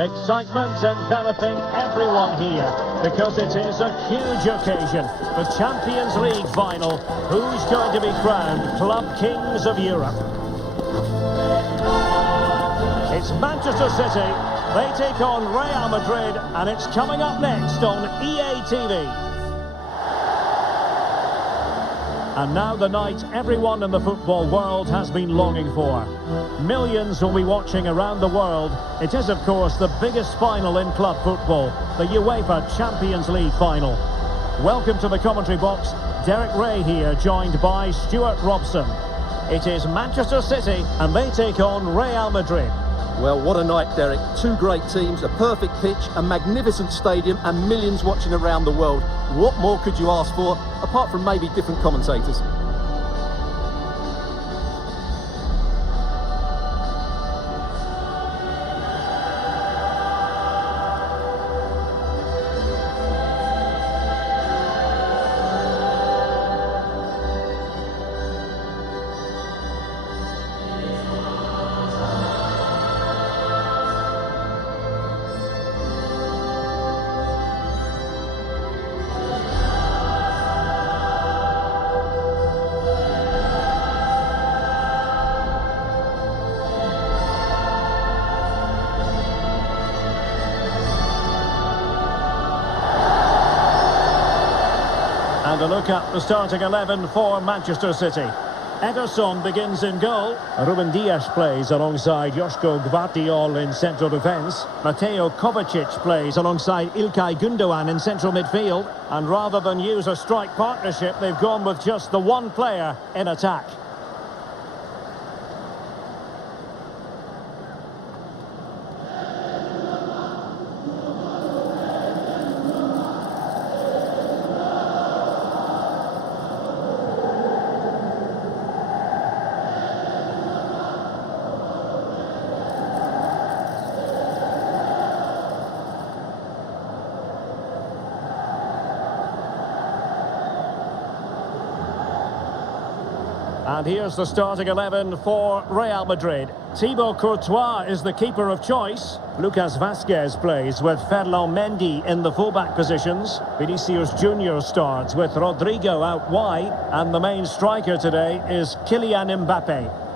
Excitement enveloping everyone here because it is a huge occasion. The Champions League final. Who's going to be crowned Club Kings of Europe? It's Manchester City. They take on Real Madrid, and it's coming up next on EA TV. And now the night everyone in the football world has been longing for. Millions will be watching around the world. It is, of course, the biggest final in club football, the UEFA Champions League final. Welcome to the commentary box. Derek Ray here, joined by Stuart Robson. It is Manchester City, and they take on Real Madrid. Well, what a night, Derek. Two great teams, a perfect pitch, a magnificent stadium, and millions watching around the world. What more could you ask for, apart from maybe different commentators? And a look at the starting 11 for Manchester City. Ederson begins in goal. Ruben Dias plays alongside Joško Gvardiol in central defence. Mateo Kovacic plays alongside Ilkay Gundogan in central midfield. And rather than use a strike partnership, they've gone with just the one player in attack. And here's the starting 11 for Real Madrid. Thibaut Courtois is the keeper of choice. Lucas Vazquez plays with Ferland Mendy in the fullback positions. Vinicius Junior starts with Rodrigo out wide. And the main striker today is Kylian Mbappe.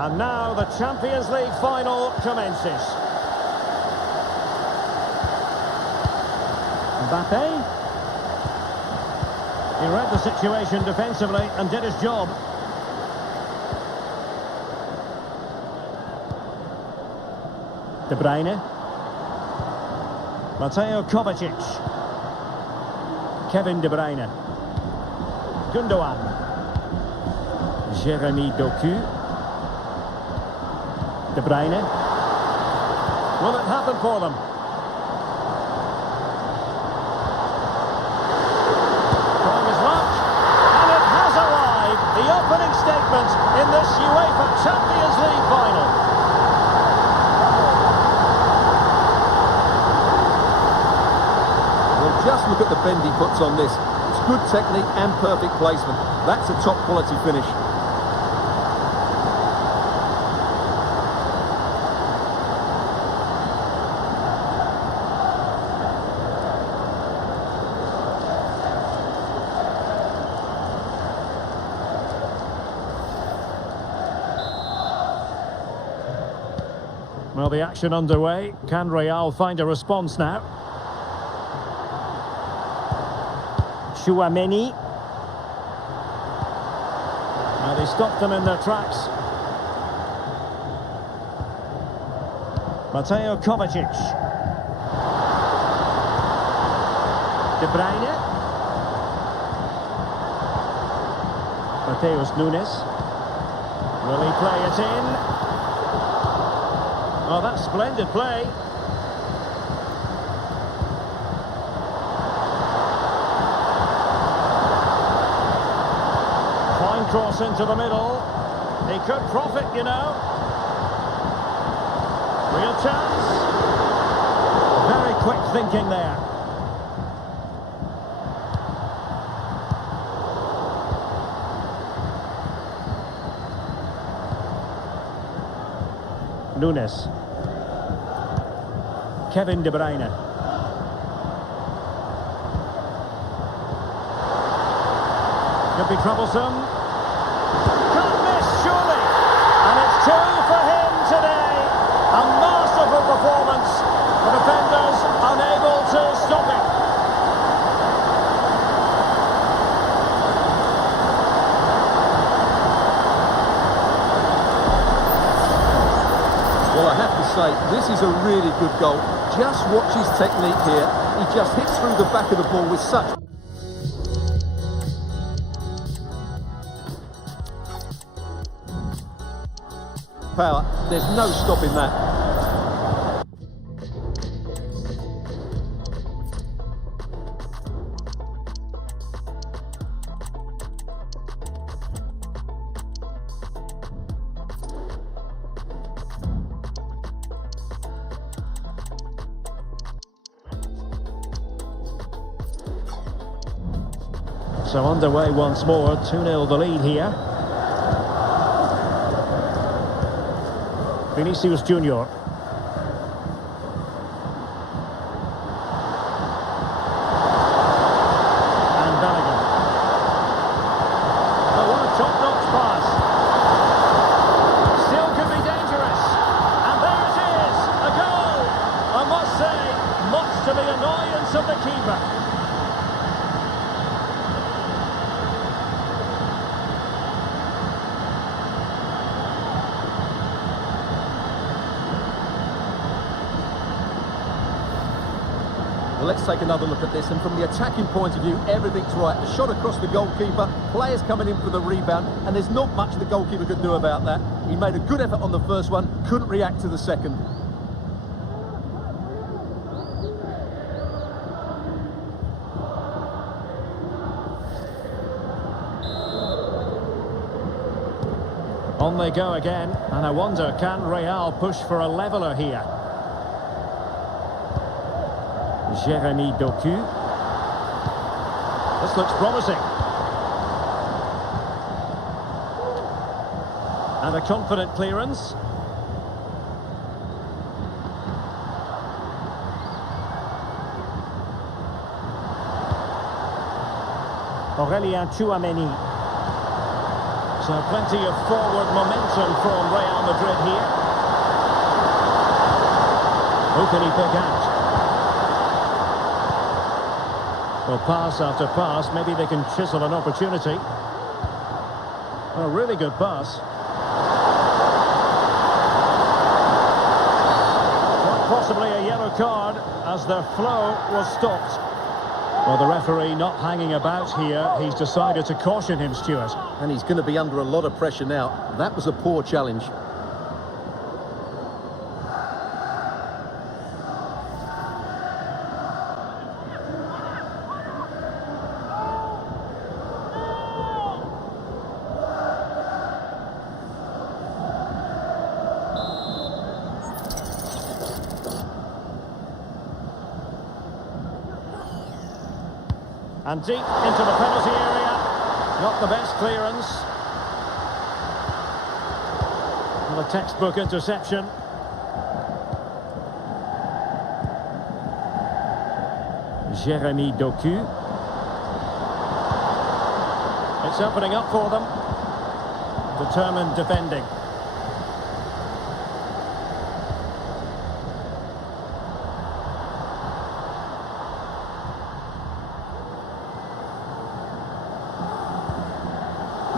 And now the Champions League final commences. Mbappe. He read the situation defensively and did his job. De Bruyne. Mateo Kovacic. Kevin De Bruyne. Gundogan. Jeremy Doku. De Bruyne. Will it happen for them? Trying his luck. And it has arrived. The opening statement in this UEFA Champions League final. Well, just look at the bend he puts on this. It's good technique and perfect placement. That's a top quality finish. Well, the action underway. Can Real find a response now? Tchouaméni. Now they stopped them in their tracks. Mateo Kovacic. De Bruyne. Mateus Nunes. Will he play it in? Oh, that's splendid play. Fine cross into the middle. He could profit, you know. Real chance. Very quick thinking there. Nunes. Kevin De Bruyne. Could be troublesome. Can't miss, surely. And it's 2 for him today. A masterful performance. The defenders unable to stop it. Well, I have to say, this is a really good goal. Just watch his technique here. He just hits through the back of the ball with such... power. There's no stopping that. So underway once more, 2-0 the lead here. Vinicius Junior. And Bellingham. Oh, what a top-notch pass. Still could be dangerous. And there it is, a goal. I must say, much to the annoyance of the keeper. Well, let's take another look at this, and from the attacking point of view, everything's right. The shot across the goalkeeper, players coming in for the rebound, and there's not much the goalkeeper could do about that. He made a good effort on the first one, couldn't react to the second. On they go again, and I wonder, can Real push for a leveller here? Jeremy Doku. This looks promising. And a confident clearance. Aurélien Tchouaméni. So plenty of forward momentum from Real Madrid here. Who can he pick out? Well, pass after pass, maybe they can chisel an opportunity. A really good pass. Quite possibly a yellow card as their flow was stopped. Well, the referee not hanging about here. He's decided to caution him, Stuart. And he's going to be under a lot of pressure now. That was a poor challenge. And deep into the penalty area. Not the best clearance. Well, a textbook interception. Jeremy Doku. It's opening up for them. Determined defending.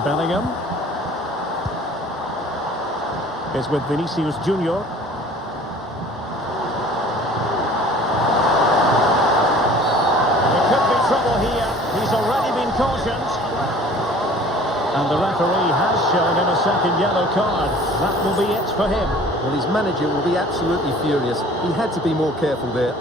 Bellingham is with Vinicius Junior. There could be trouble here. He's already been cautioned. And the referee has shown him a second yellow card. That will be it for him. Well, his manager will be absolutely furious. He had to be more careful there.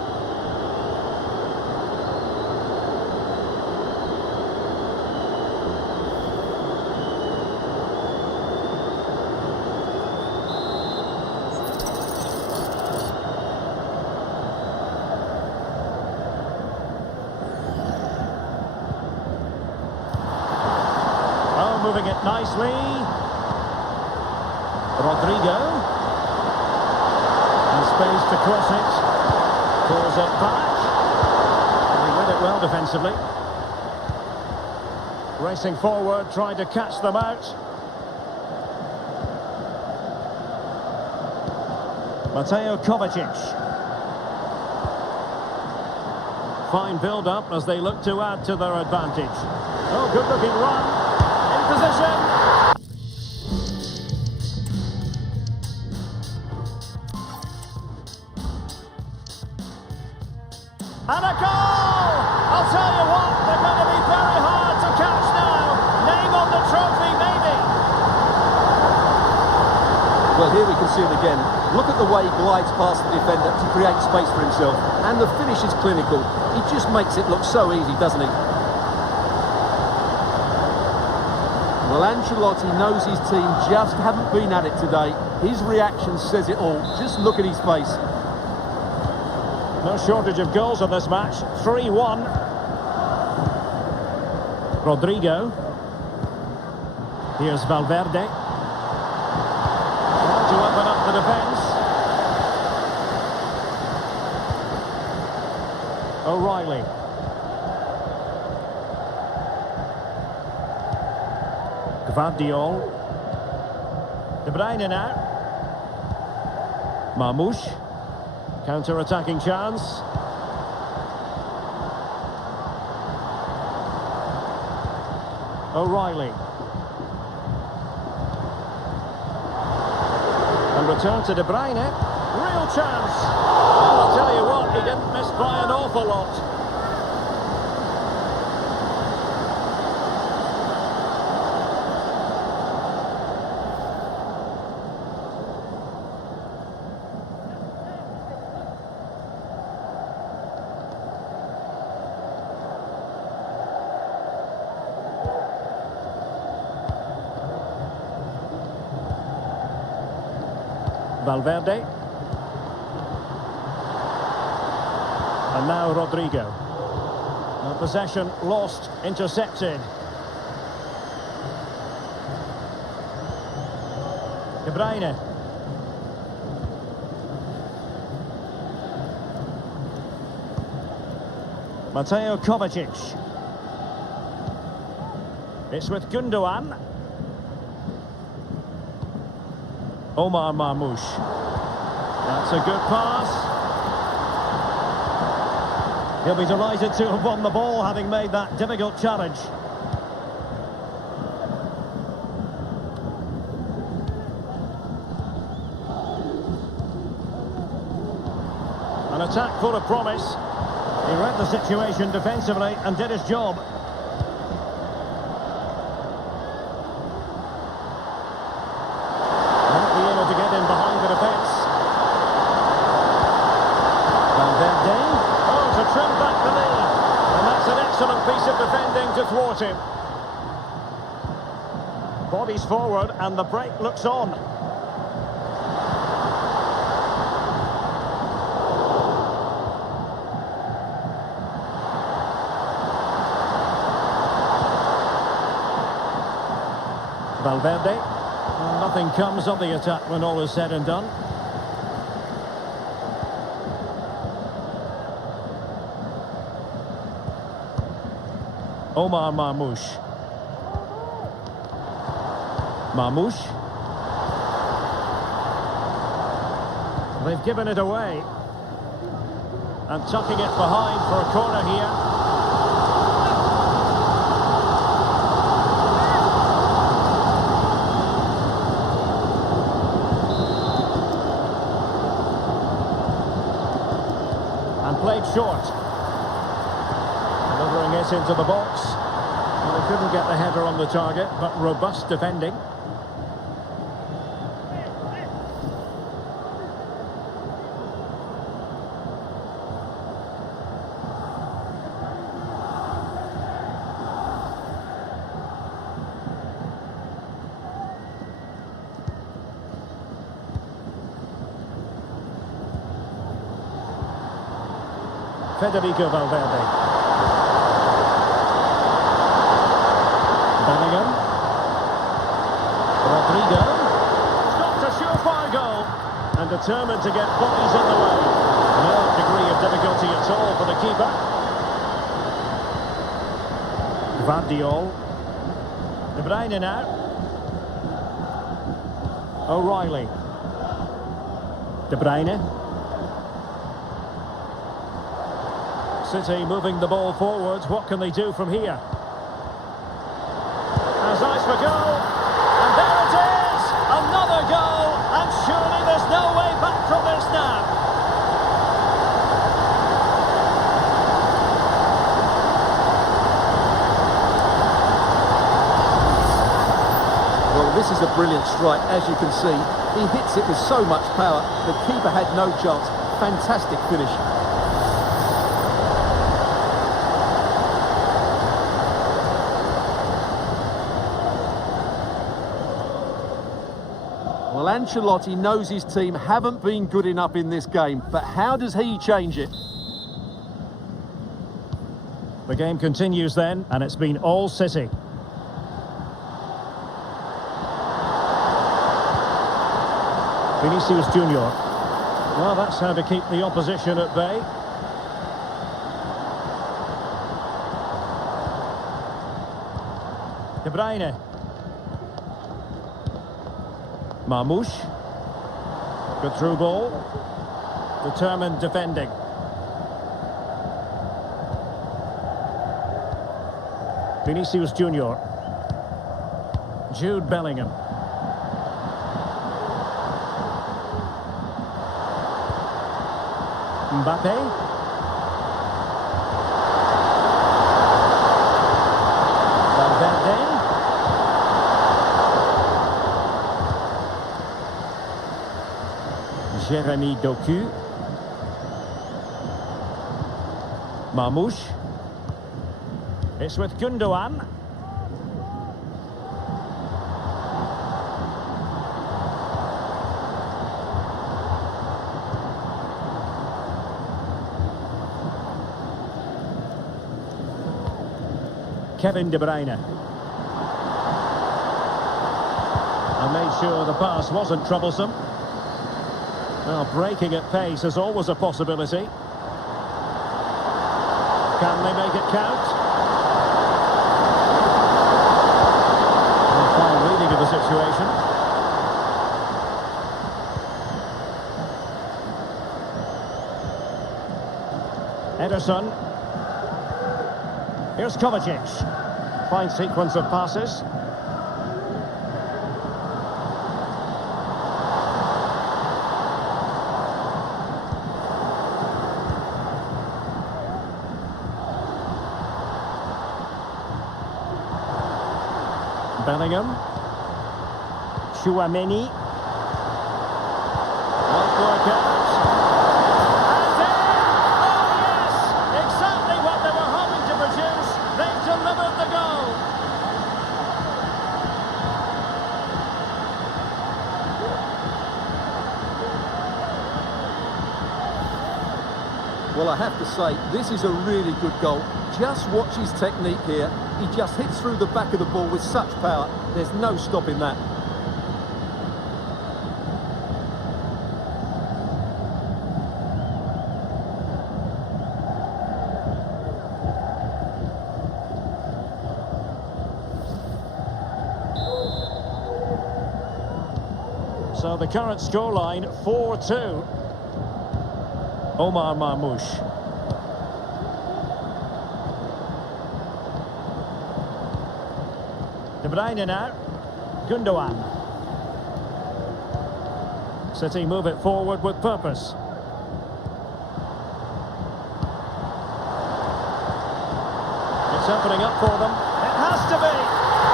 space to cross it. Pulls it back. And he read it well defensively. Racing forward, trying to catch them out. Mateo Kovacic. Fine build-up as they look to add to their advantage. Oh, good-looking run. In position. And a goal! I'll tell you what, they're going to be very hard to catch now. Name on the trophy, maybe. Well, here we can see it again. Look at the way he glides past the defender to create space for himself. And the finish is clinical. He just makes it look so easy, doesn't he? Well, Ancelotti knows his team just haven't been at it today. His reaction says it all. Just look at his face. No shortage of goals in this match. 3-1. Rodrigo. Here's Valverde. Trying to open up the defence. O'Reilly. Gvardiol. De Bruyne now. Marmoush. Counter-attacking chance. O'Reilly. And return to De Bruyne. Real chance. Well, I'll tell you what, he didn't miss by an awful lot. Valverde. And now Rodrigo. Now possession lost, intercepted. De Bruyne. Mateo Kovacic. It's with Gundogan. Omar Marmoush. That's a good pass. He'll be delighted to have won the ball, having made that difficult challenge. An attack full of promise. He read the situation defensively and did his job. Won't be able to get in behind the defence. Valverde. Oh, to trim back the lead. And that's an excellent piece of defending to thwart him. Bodies forward and the break looks on. Valverde. Nothing comes of the attack when all is said and done. Omar Marmoush. Marmoush. They've given it away. And tucking it behind for a corner here. Played short. Delivering it into the box. Well, they couldn't get the header on the target, but robust defending. Federico Valverde. Bellingham. Rodrigo. Got a surefire goal. And Determined to get bodies in the way. No degree of difficulty at all for the keeper. Guardiola. De Bruyne now. O'Reilly. De Bruyne. City moving the ball forwards. What can they do from here? Has eyes for goal. And there it is! Another goal! And surely there's no way back from this now. Well, this is a brilliant strike, as you can see. He hits it with so much power. The keeper had no chance. Fantastic finish. Well, Ancelotti knows his team haven't been good enough in this game, but how does he change it? The game continues then, and it's been all City. Vinicius Junior. Well, that's how to keep the opposition at bay. De Bruyne. Marmoush. Good through ball. Determined defending. Vinicius Junior. Jude Bellingham. Mbappe. Valverde. Jeremy Doku. Marmoush. It's with Gundogan. Kevin De Bruyne. And made sure the pass wasn't troublesome. Well, breaking at pace is always a possibility. Can they make it count? A fine reading of the situation. Ederson. Here's Kovacic. Fine sequence of passes. Bellingham. Chouameni. Won't work out. And in! Oh yes! Exactly what they were hoping to produce. They've delivered the goal. Well, I have to say, this is a really good goal. Just watch his technique here. He just hits through the back of the ball with such power. There's no stopping that. So the current scoreline, 4-2. Omar Marmoush. De Bruyne now. Gundogan. City move it forward with purpose. It's opening up for them. It has to be.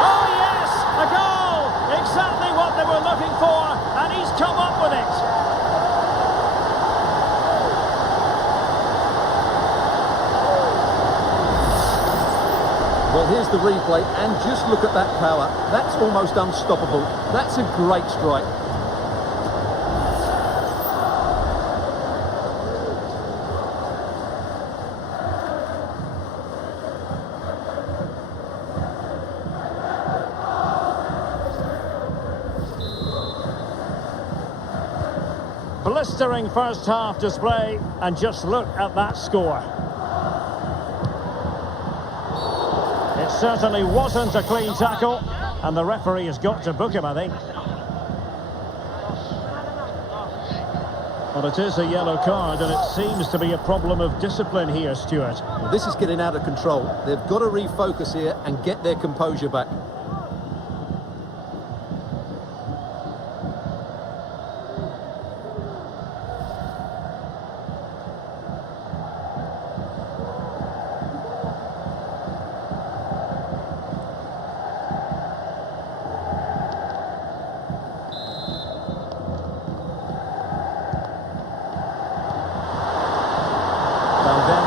Oh yes, a goal! Exactly what they were looking for, and he's come up with it. Well, here's the replay, and just look at that power. That's almost unstoppable. That's a great strike. blistering first half display, and just look at that score. It certainly wasn't a clean tackle, and the referee has got to book him, I think. Well, it is a yellow card, and it seems to be a problem of discipline here, Stuart. Well, this is getting out of control. They've got to refocus here and get their composure back.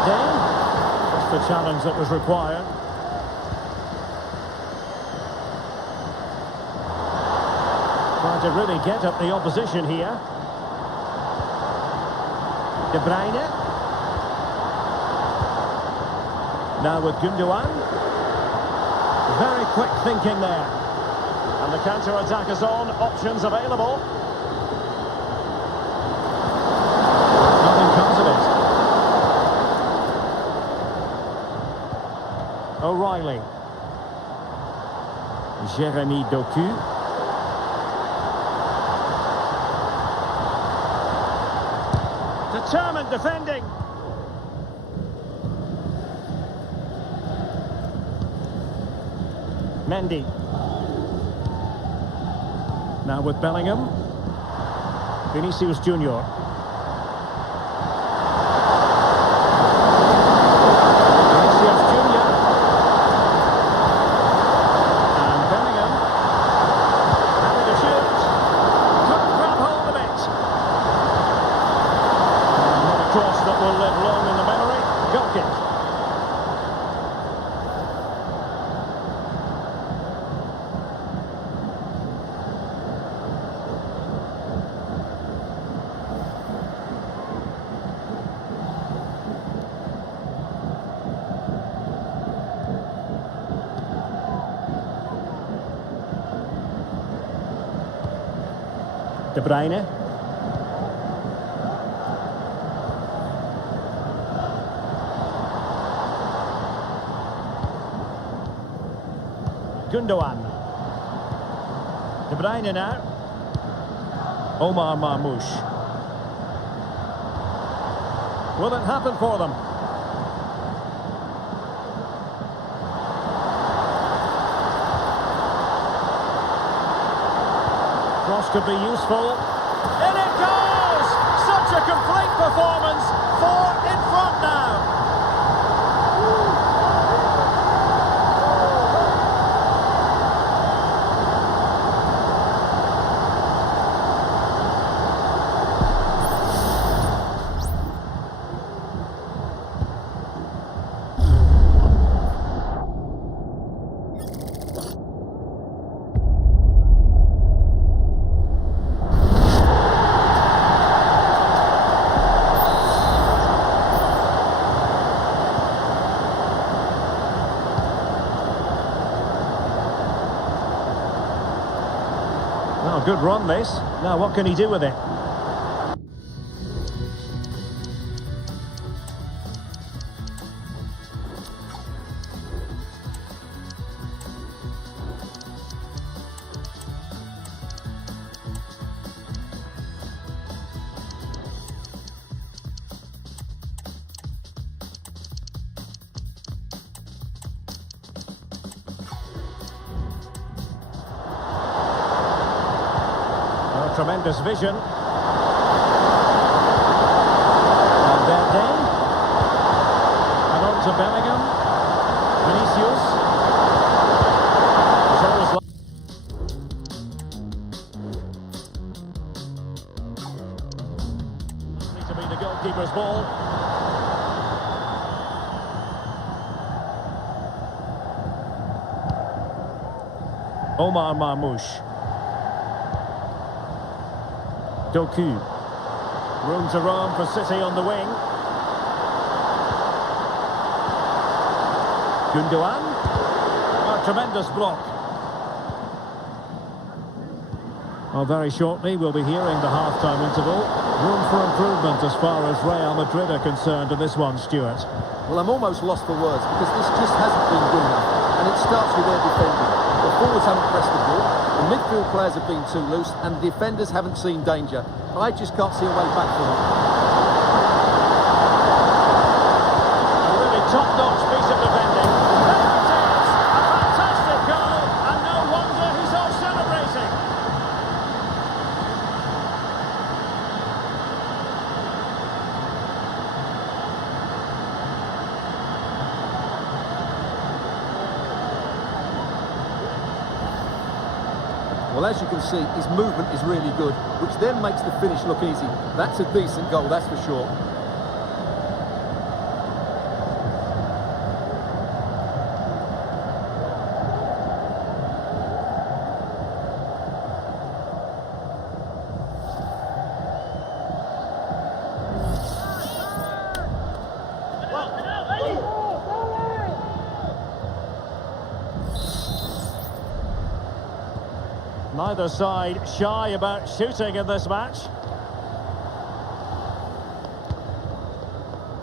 Just the challenge that was required. Trying to really get at the opposition here. De Bruyne. Now with Gundogan. Very quick thinking there. And the counter-attack is on. Options available. Nothing comes of it. O'Reilly. Jeremy Doku. Determined defending. Mendy. Now with Bellingham. Vinicius Junior. Will live long in the memory. Goal kick. De Bruyne. Gundogan. De Bruyne now. Omar Marmoush. Will it happen for them? Cross could be useful. In it goes! Such a complete performance. 4 in front now. Oh, good run this. Now what can he do with it? Tremendous vision. Valverde. And on to Bellingham. Vinicius. He's always likely to be the goalkeeper's ball. Omar Marmoush. Doku. Room to roam for City on the wing. Gundogan. A tremendous block. Well, very shortly we'll be hearing the half-time interval. Room for improvement as far as Real Madrid are concerned in this one, Stuart. Well, I'm almost lost for words because this just hasn't been good enough. And it starts with their defending. The forwards haven't pressed the ball, the midfield players have been too loose, and the defenders haven't seen danger. I just can't see a way back for them. A really top-notch piece of defending. There it is! A fantastic goal, and no wonder he's all celebrating. Well, as you can see, his movement is really good, which then makes the finish look easy. That's a decent goal, that's for sure. Neither side shy about shooting in this match.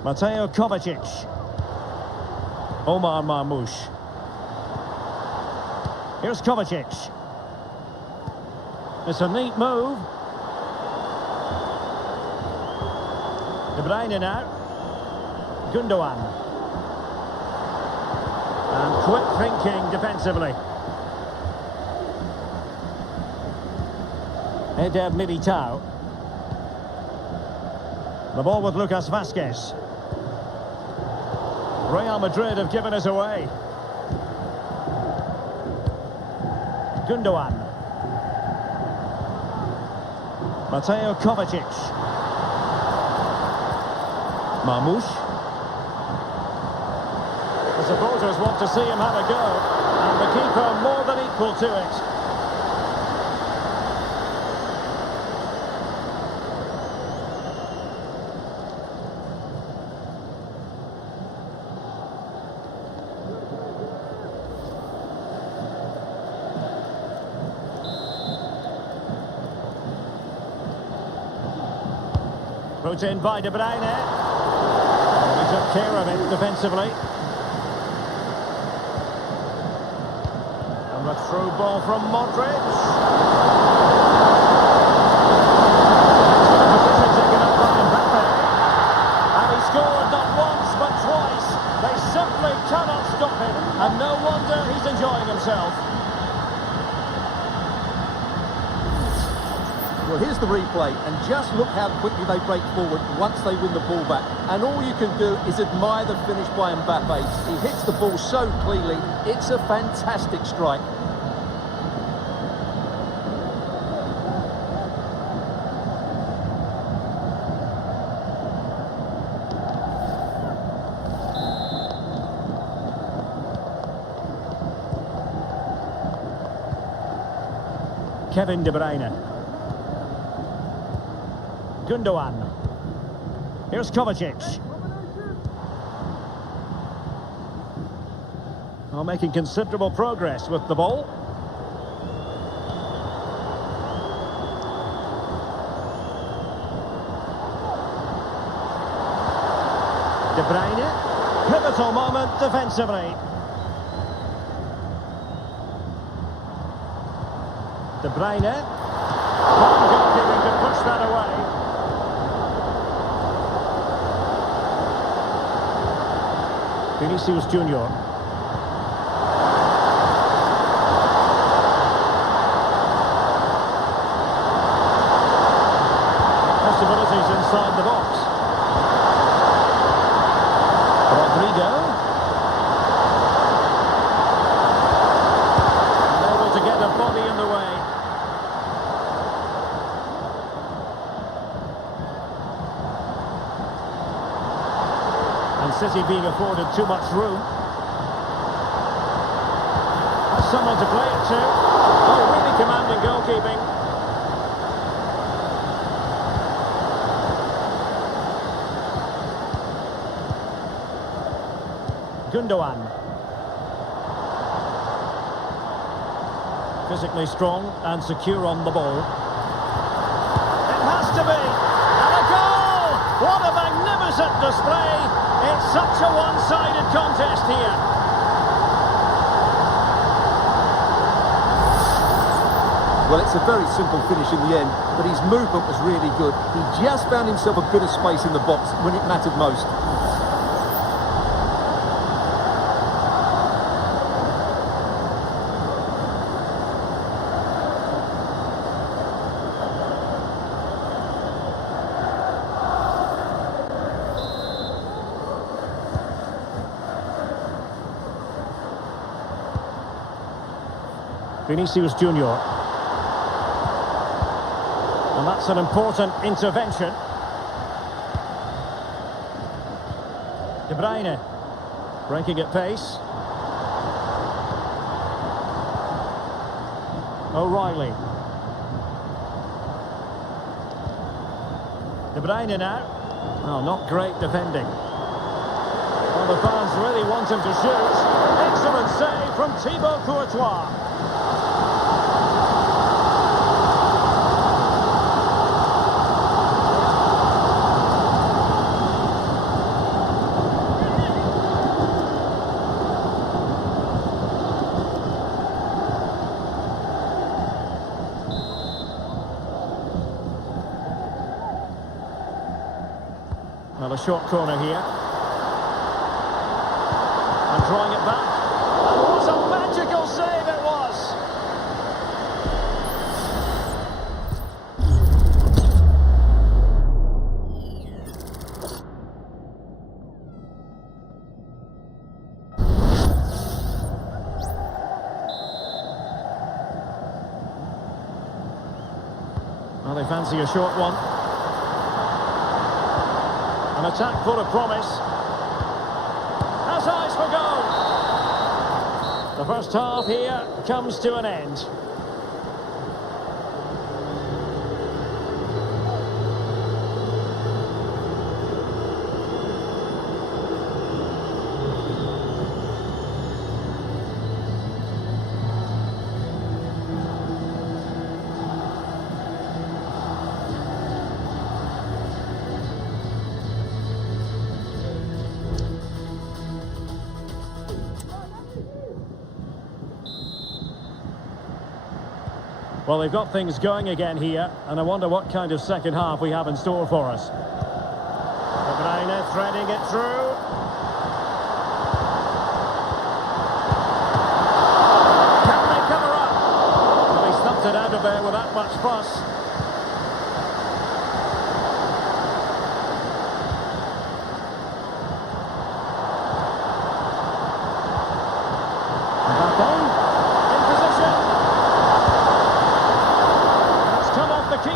Mateo Kovacic. Omar Marmoush. Here's Kovacic. It's a neat move. De Bruyne now. Gundogan. And quick thinking defensively. Eder Militao. The ball with Lucas Vazquez. Real Madrid have given us away. Gundogan. Mateo Kovacic. Marmoush. The supporters want to see him have a go, and the keeper more than equal to it. Put in by De Bruyne. He took care of it defensively. And the through ball from Madrid. Position taken up by Mbappe. And he scored not once but twice. They simply cannot stop him. And no wonder he's enjoying himself. Well, here's the replay, and just look how quickly they break forward once they win the ball back. And all you can do is admire the finish by Mbappe. He hits the ball so cleanly, it's a fantastic strike. Kevin De Bruyne. Gundogan. Here's Kovacic. Well, making considerable progress with the ball. De Bruyne. Pivotal moment defensively. De Bruyne. One goalkeeping to push that away. Vinicius Junior. Possibilities inside the box. Rodrigo. Able to get a body in the way. And City being afforded too much room. Has someone to play it to. Oh, really commanding goalkeeping. Gundogan. Physically strong and secure on the ball. It has to be! And a goal! What a magnificent display! It's such a one-sided contest here. Well, it's a very simple finish in the end, but his movement was really good. He just found himself a bit of space in the box when it mattered most. Vinicius Junior. And that's an important intervention. De Bruyne breaking at pace. O'Reilly. De Bruyne now. Oh, not great defending. Well, the fans really want him to shoot. Excellent save from Thibaut Courtois. Well, a short corner here. And drawing it back. And what a magical save it was! Well, they fancy a short one. An attack full of promise. Has eyes for goal. The first half here comes to an end. Well, they've got things going again here, and I wonder what kind of second half we have in store for us. De Bruyne threading it through. Can they cover up? Well, he stumped it out of there with that much fuss. Keeper.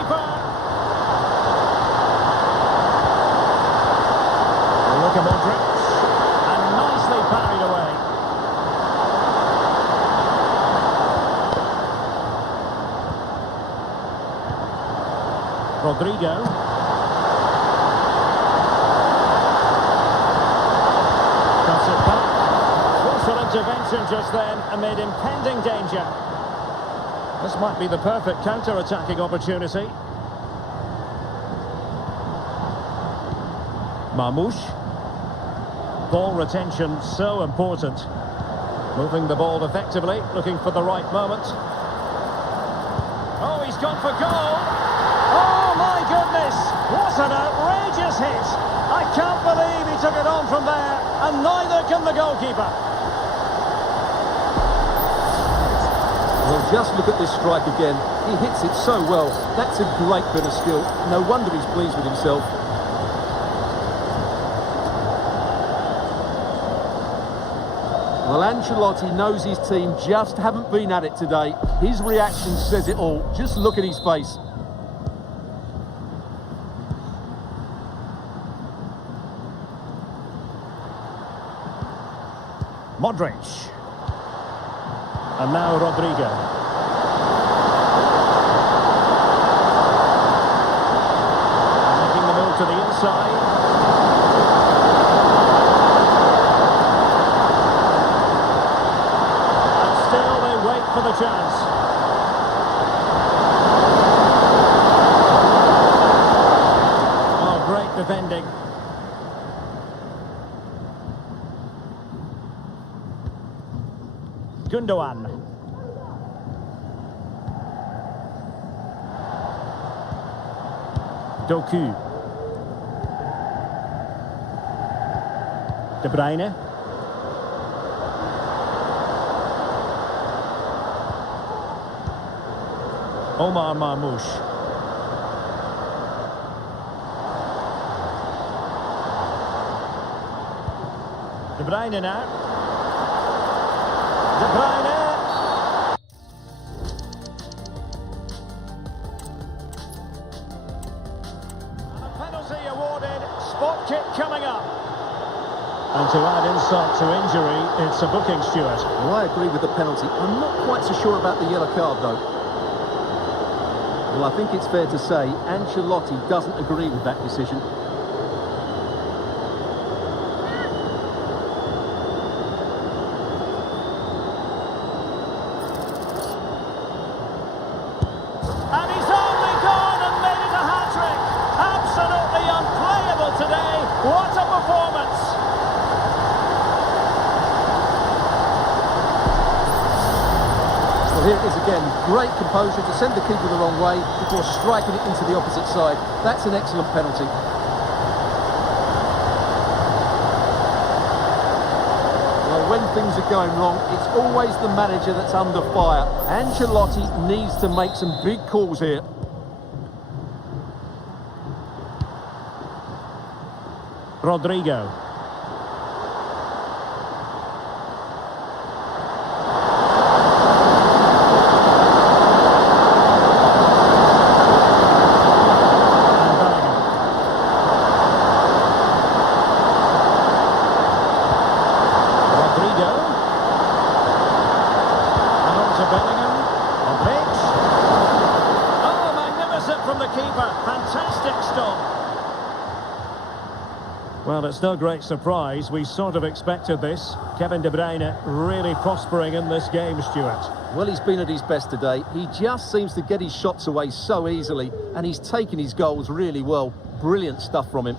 Look at Madrid, and nicely parried away. Rodrigo. Cuts it back. Crucial intervention just then amid impending danger. This might be the perfect counter-attacking opportunity. Marmoush. Ball retention so important. Moving the ball effectively, looking for the right moment. Oh, he's gone for goal! Oh my goodness! What an outrageous hit! I can't believe he took it on from there, and neither can the goalkeeper. Well, just look at this strike again. He hits it so well. That's a great bit of skill. No wonder he's pleased with himself. Well, Ancelotti knows his team just haven't been at it today. His reaction says it all. Just look at his face. Modric. And now Rodrigo. Making the move to the inside. And still they wait for the chance. Gundogan. Doku. De Bruyne. Omar Marmoush. De Bruyne now. De Bruyne. And a penalty awarded. Spot kick coming up. And to add insult to injury, it's a booking, Stuart. Well, I agree with the penalty. I'm not quite so sure about the yellow card, though. Well, I think it's fair to say Ancelotti doesn't agree with that decision. And he's only gone and made it a hat-trick. Absolutely unplayable today. What a performance. Well, here it is again. Great composure to send the keeper the wrong way before striking it into the opposite side. That's an excellent penalty. Well, when things are going wrong, it's always the manager that's under fire. Ancelotti needs to make some big calls here. Rodrigo. Fantastic stop. Well, it's no great surprise. We sort of expected this. Kevin De Bruyne really prospering in this game, Stuart. Well, he's been at his best today. He just seems to get his shots away so easily, and he's taken his goals really well. Brilliant stuff from him.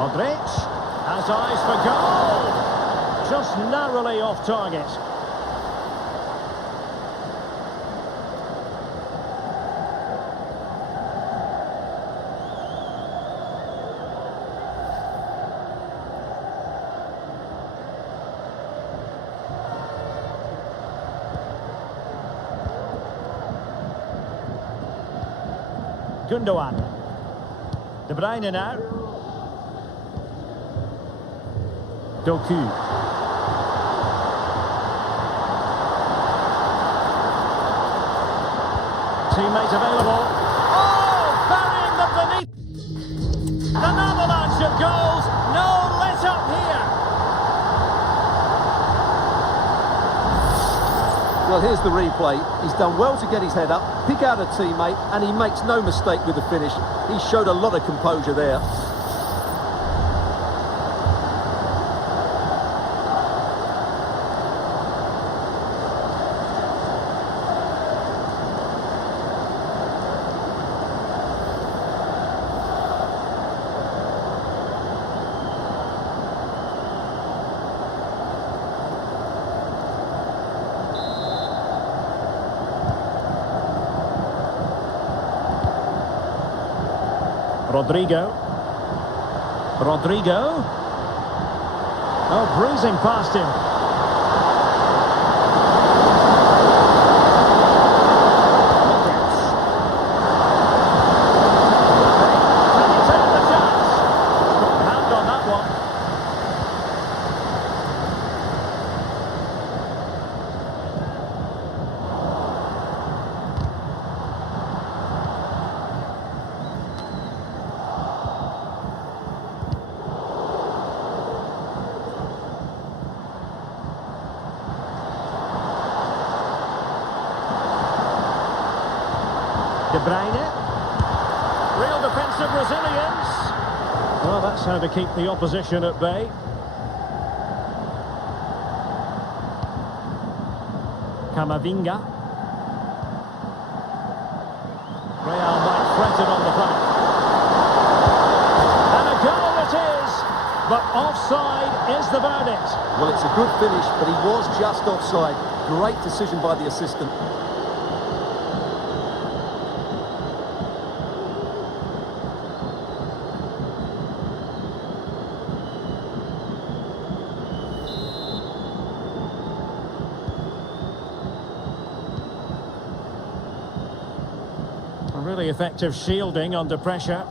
Modric has eyes for goal. Just narrowly off target. Gundogan. De Bruyne now. Doku. Teammate available. Oh, burying them beneath. An avalanche of goals. No let up here. Well, here's the replay. He's done well to get his head up, pick out a teammate, and he makes no mistake with the finish. He showed a lot of composure there. Rodrigo. Oh, breezing past him. Can he take the chance? Strong hand on that one. De Bruyne. Real defensive resilience. Well, that's how to keep the opposition at bay. Camavinga. Real might threaten on the flank. And a goal it is, but offside is the verdict. Well, it's a good finish, but he was just offside. Great decision by the assistant. A really effective shielding under pressure.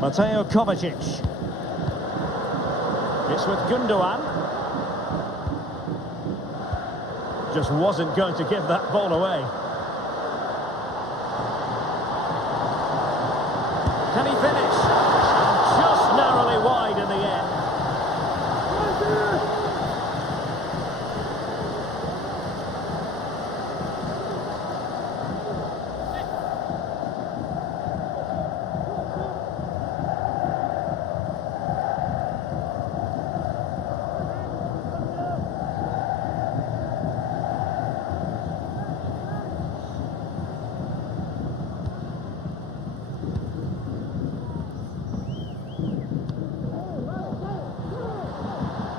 Mateo Kovacic. It's with Gundogan. Just wasn't going to give that ball away. Can he finish? Just narrowly wide in the end.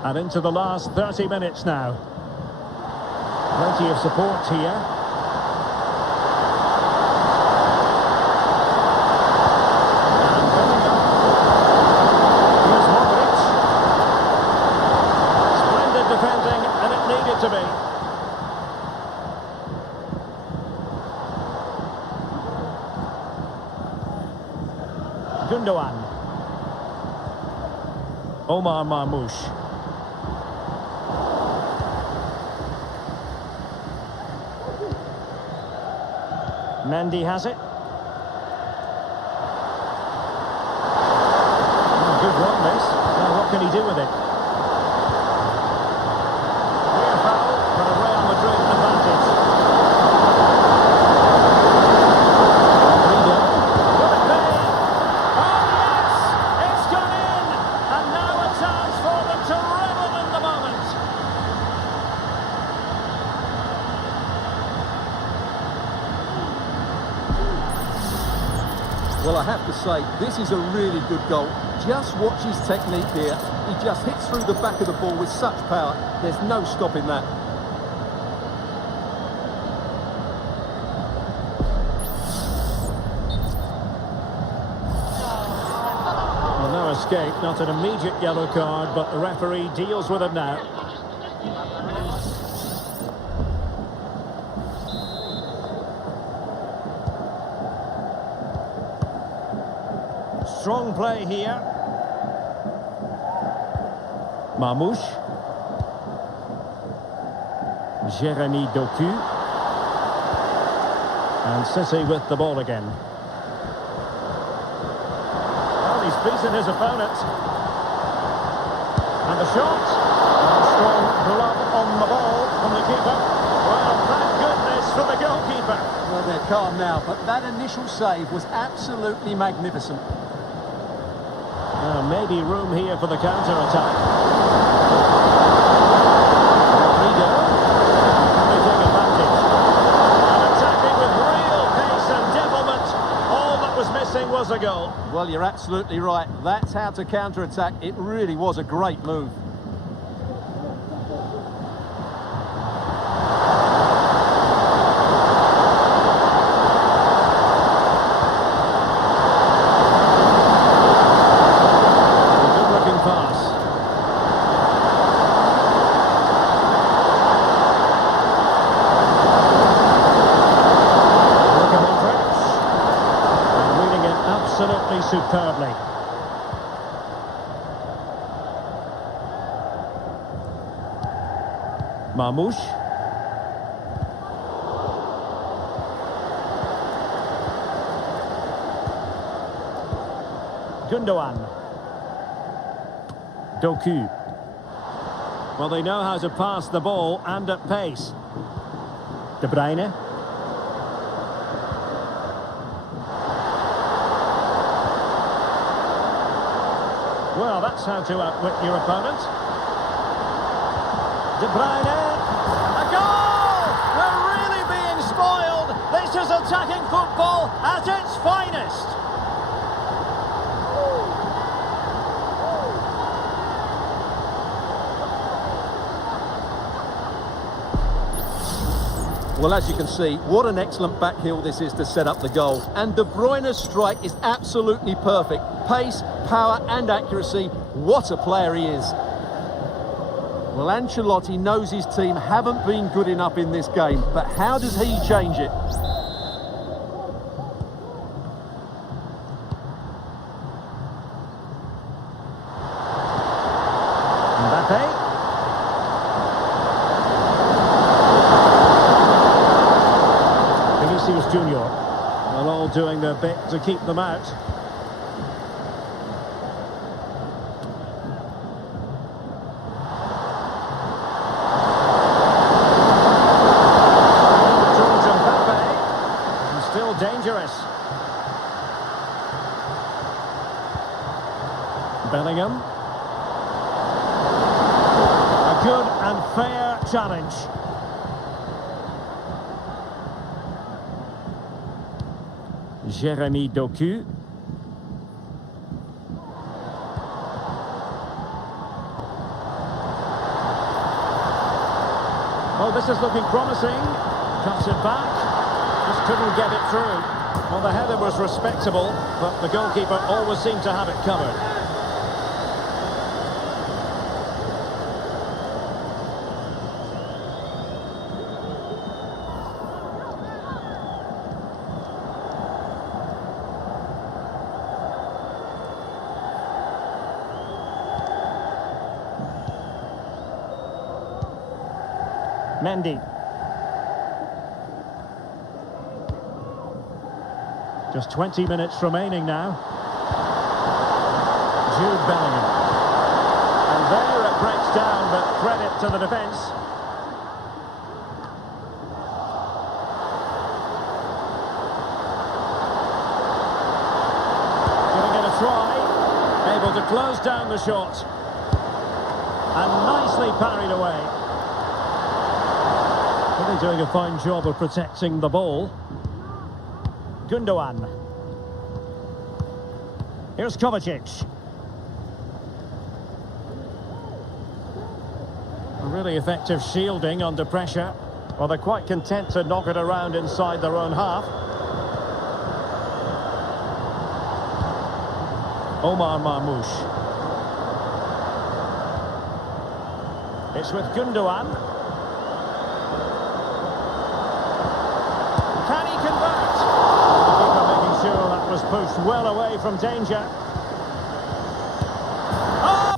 And into the last 30 minutes now. Plenty of support here. And coming up. Here's Madrid. Splendid defending, and it needed to be. Gundogan. Omar Marmoush. Mendy has it. Oh, good run this. Now what can he do with it? Clear foul for a Real Madrid advantage. Rodrigo. Will it be? Oh yes! It's gone in! And now a chance for them to revel in the moment. Well, I have to say, this is a really good goal. Just watch his technique here. He just hits through the back of the ball with such power. There's no stopping that. Well, no escape, not an immediate yellow card, but the referee deals with it now. Strong play here. Marmoush. Jeremy Doku. And City with the ball again. Well, he's beaten his opponent. And the shot. And strong glove on the ball from the keeper. Well, thank goodness for the goalkeeper. Well, they're calm now, but that initial save was absolutely magnificent. Maybe room here for the counter-attack. Rodrigo. Can they take advantage? And attacking with real pace and devilment. All that was missing was a goal. Well, you're absolutely right. That's how to counter-attack. It really was a great move. Absolutely superbly. Marmoush. Gundogan. Doku. Well, they know how to pass the ball and at pace. De Bruyne. Well, that's how to outwit your opponent. De Bruyne. A goal! We're really being spoiled. This is attacking football at its finest. Well, as you can see, what an excellent back heel this is to set up the goal. And De Bruyne's strike is absolutely perfect. Pace, power and accuracy. What a player he is. Well, Ancelotti knows his team haven't been good enough in this game, but how does he change it? Mbappe. Junior. Well, all doing their bit to keep them out. Towards Mbappe. And still dangerous. Bellingham. A good and fair challenge. Jeremy Doku. Oh, this is looking promising. Cuts it back. Just couldn't get it through. Well, the header was respectable, but the goalkeeper always seemed to have it covered. Mendy. Just 20 minutes remaining now. Jude Bellingham. And there it breaks down, but credit to the defence. Giving it a try. Able to close down the shot. And nicely parried away. Really doing a fine job of protecting the ball. Gundogan. Here's Kovacic. A really effective shielding under pressure. Well, they're quite content to knock it around inside their own half. Omar Marmoush. It's with Gundogan. Can he convert? The keeper making sure that was pushed well away from danger. Oh!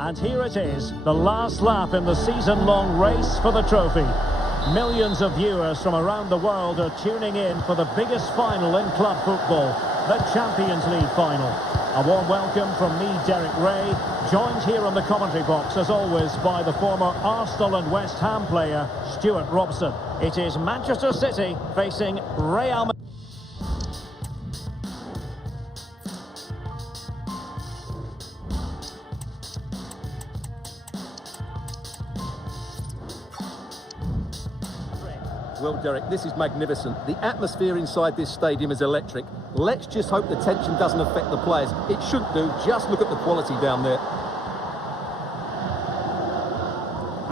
And here it is, the last lap in the season-long race for the trophy. Millions of viewers from around the world are tuning in for the biggest final in club football, the Champions League final. A warm welcome from me, Derek Ray, joined here on the commentary box, as always, by the former Arsenal and West Ham player, Stuart Robson. It is Manchester City facing Real Madrid. Well, Derek, this is magnificent. The atmosphere inside this stadium is electric. Let's just hope the tension doesn't affect the players. It shouldn't do. Just look at the quality down there.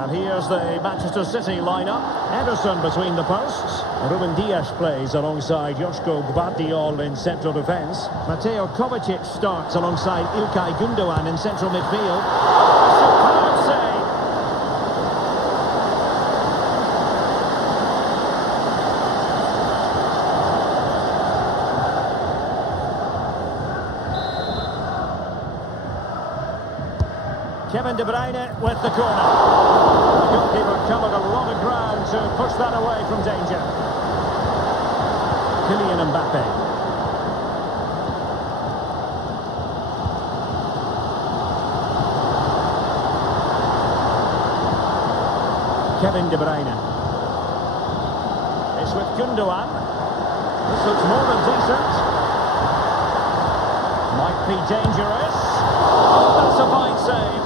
And here's the Manchester City lineup. Ederson between the posts. Ruben Dias plays alongside Joško Gvardiol in central defence. Mateo Kovacic starts alongside Ilkay Gundogan in central midfield. Superb save. Kevin De Bruyne with the corner. The goalkeeper covered a lot of ground to push that away from danger. Kylian Mbappe. Kevin De Bruyne. It's with Gundogan. This looks more than decent. Might be dangerous. Oh, that's a fine save.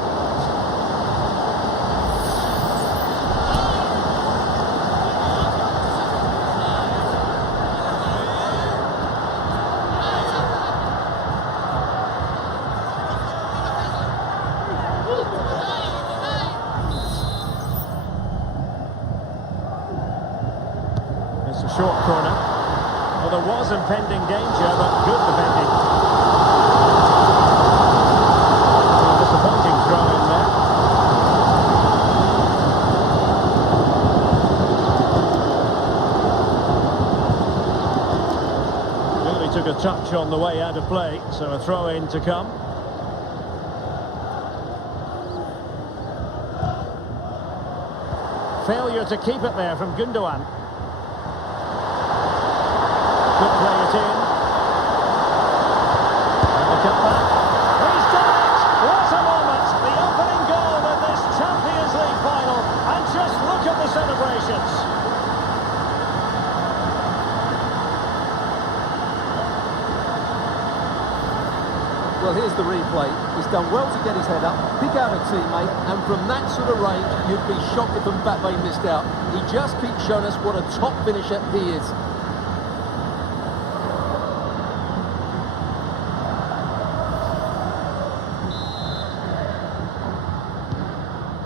It's a short corner. Well, there was impending danger, but good defending. A disappointing throw in there. Really took a touch on the way out of play, so a throw in to come. Failure to keep it there from Gundogan. Could play it in. And the cutback. He's done it! What a moment! The opening goal in this Champions League final. And just look at the celebrations. Well, here's the replay. He's done well to get his head up, pick out a teammate, and from that sort of range, you'd be shocked if Mbappe missed out. He just keeps showing us what a top finisher he is.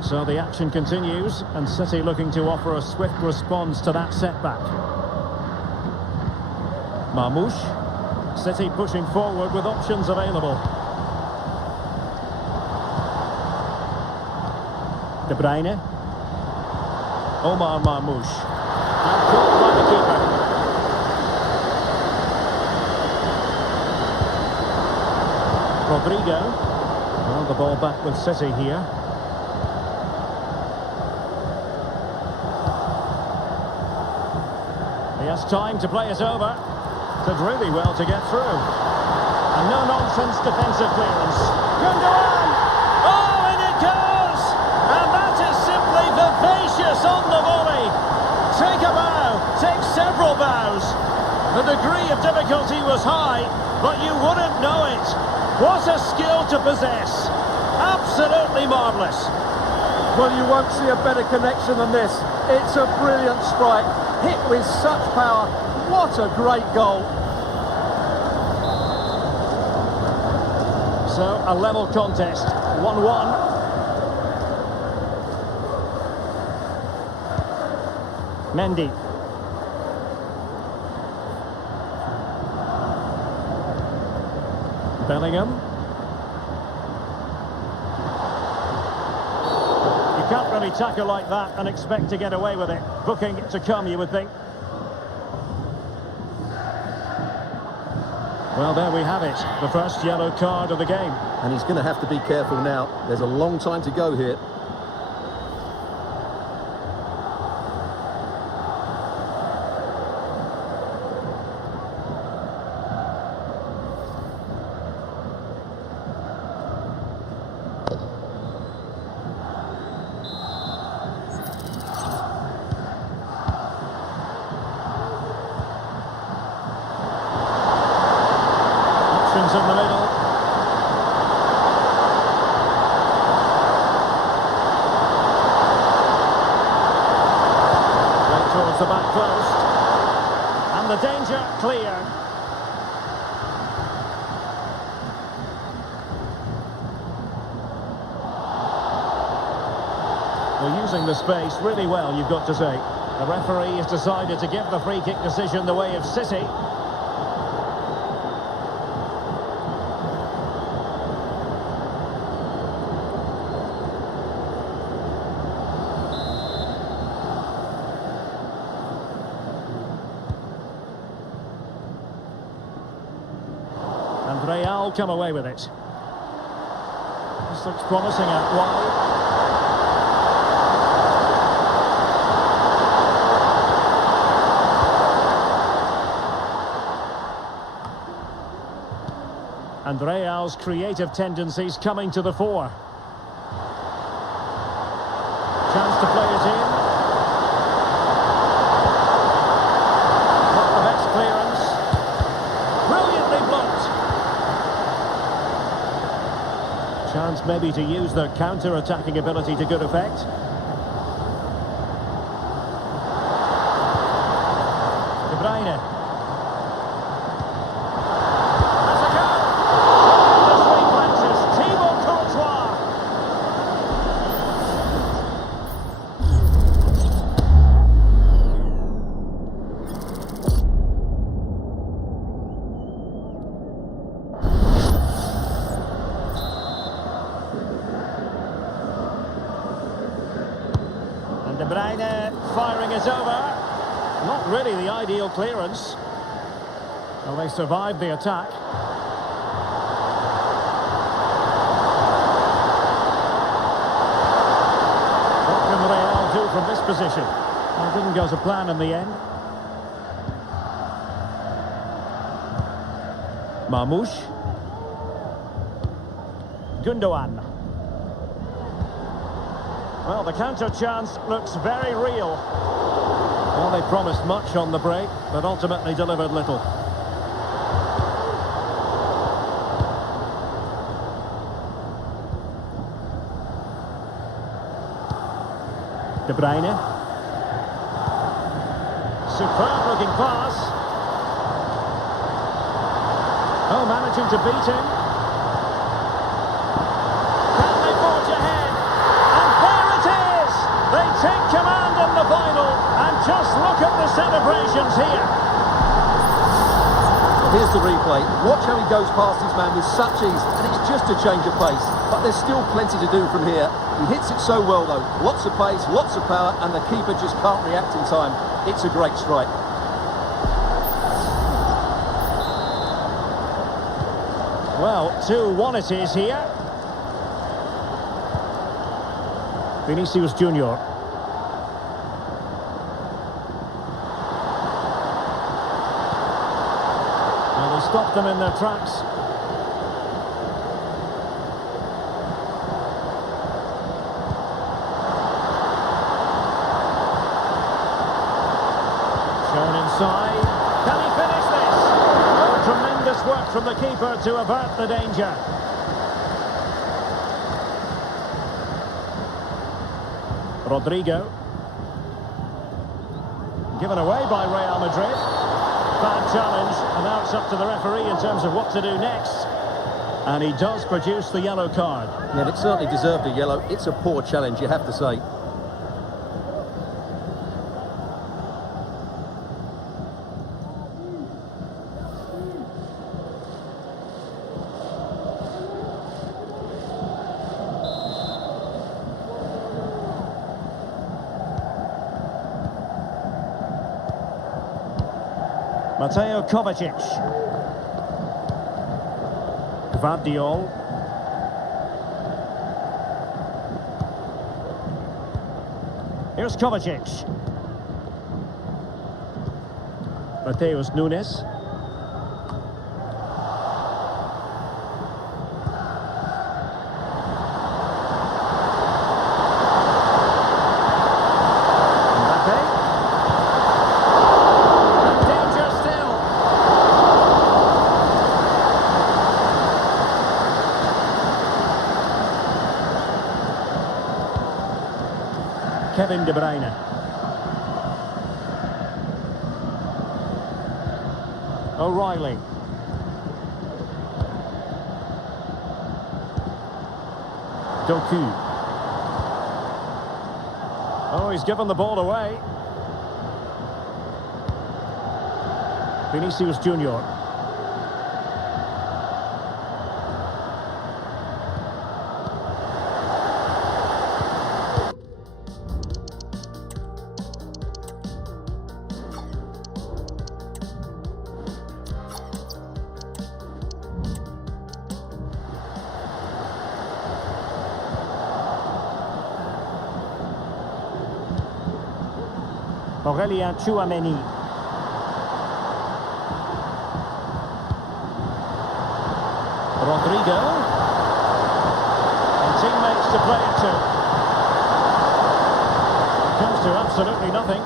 So the action continues, and City looking to offer a swift response to that setback. Marmoush. City pushing forward with options available. De Bruyne. Omar Marmoush. And caught by the keeper. Rodrigo. Well, the ball back with City here. He has time to play it over. Did really well to get through. And no-nonsense defensive clearance. Gundogan! Oh, and it goes! And that is simply vivacious on the volley. Take a bow, take several bows. The degree of difficulty was high, but you wouldn't know it. What a skill to possess. Absolutely marvellous. Well, you won't see a better connection than this. It's a brilliant strike, hit with such power. What a great goal. So, a level contest, 1-1. Mendy. Bellingham. You can't really tackle like that and expect to get away with it. Booking to come, you would think. Well, there we have it, the first yellow card of the game. And he's going to have to be careful now. There's a long time to go here. In the middle. Right towards the back post. And the danger cleared. Well, using the space really well, you've got to say. The referee has decided to give the free kick decision the way of City. And Real come away with it. This looks promising out wide. And Real's creative tendencies coming to the fore. Chance to play it in. Not the best clearance. chance maybe to use their counter-attacking ability to good effect. De Bruyne. That's a goal! Tremendous reflexes, Thibaut Courtois. And De Bruyne firing it over. Not really the ideal clearance. Well, they survived the attack. What can Real do from this position? Well, it didn't go to plan in the end. Marmoush. Gundogan. Well, the counter chance looks very real. Well, they promised much on the break, but ultimately delivered little. De Bruyne. Superb-looking pass. Oh, managing to beat him. Can they forge ahead? And there it is! They take command in the final. And just look at the celebrations here. Well, here's the replay. Watch how he goes past his man with such ease, and it's just a change of pace. But there's still plenty to do from here. He hits it so well, though. Lots of pace, lots of power, and the keeper just can't react in time. It's a great strike. Well, 2-1 it is here. Vinicius Junior. Well, they stopped them in their tracks. Shown inside. Can he finish this? Oh, tremendous work from the keeper to avert the danger. Rodrigo. Given away by Real Madrid. Bad challenge, and now it's up to the referee in terms of what to do next. And he does produce the yellow card. Yeah, it certainly deserved a yellow. It's a poor challenge, you have to say. Mateo Kovacic. Gvardiol. Here's Kovacic. Mateus Nunes. Kevin De Bruyne. O'Reilly. Doku. Oh, he's given the ball away. Vinicius Junior. Aurélien Tchouaméni. Rodrigo. And teammates to play it to. It comes to absolutely nothing.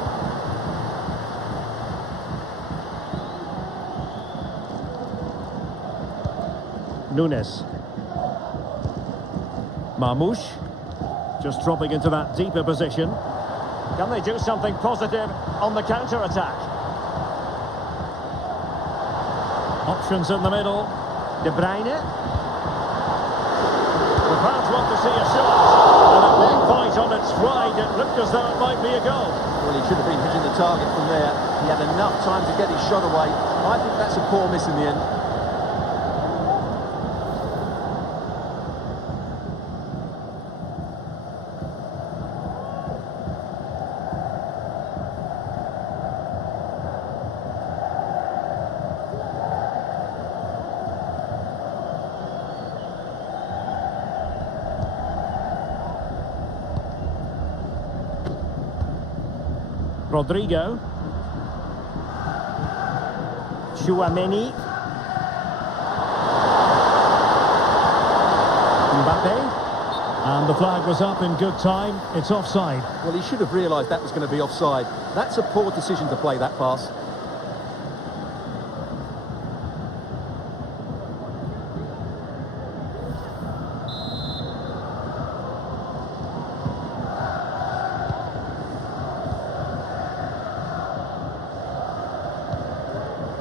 Nunes. Marmoush, just dropping into that deeper position. Can they do something positive on the counter-attack? Options in the middle. De Bruyne. The crowds want to see a shot. And at one point on its stride, it looked as though it might be a goal. Well, he should have been hitting the target from there. He had enough time to get his shot away. I think that's a poor miss in the end. Rodrigo. Chouameni. Mbappe. And the flag was up in good time. It's offside. Well, he should have realised that was going to be offside. That's a poor decision to play that pass.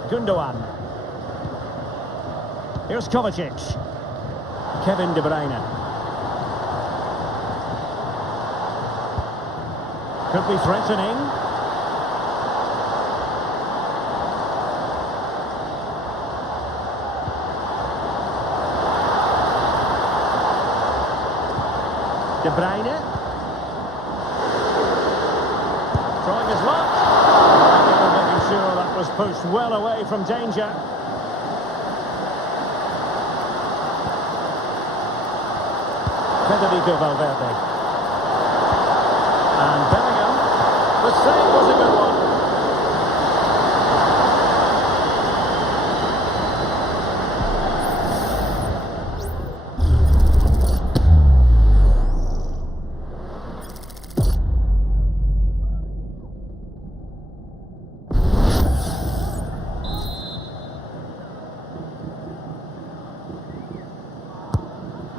Gundogan. Here's Kovacic. Kevin De Bruyne. Could be threatening. De Bruyne. Trying his luck. Making sure that was pushed well away from danger. Federico Valverde. And Bellingham. The save was a good one.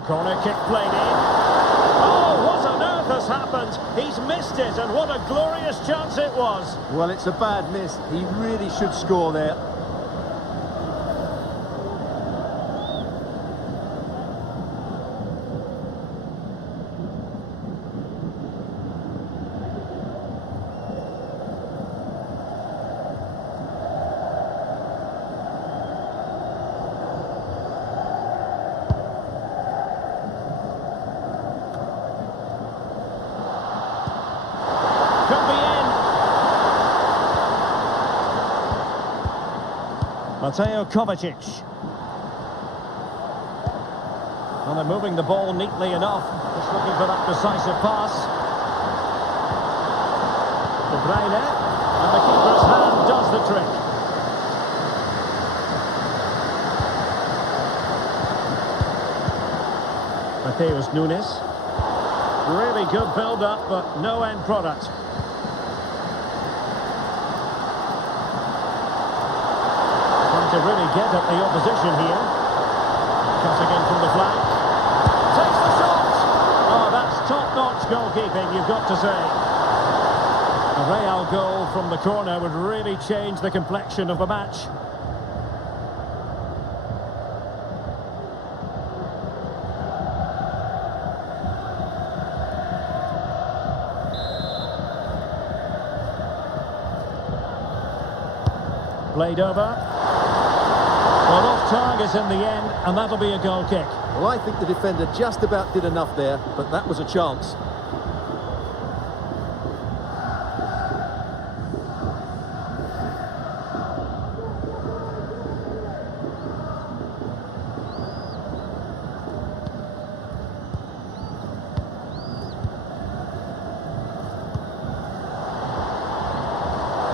Corner kick played in. Oh, what on earth has happened? He's missed it, and what a glorious chance it was. Well, it's a bad miss. He really should score there. Could be in. Mateo Kovacic. Well, they're moving the ball neatly enough. Just looking for that decisive pass. De Bruyne. And the keeper's hand does the trick. Mateus Nunes. Really good build-up, but no end product. To really get at the opposition here. Cutting in from the flank. Takes the shot! Oh, that's top-notch goalkeeping, you've got to say. A Real goal from the corner would really change the complexion of the match. Played over. Well, off target in the end, and that'll be a goal kick. Well, I think the defender just about did enough there, but that was a chance.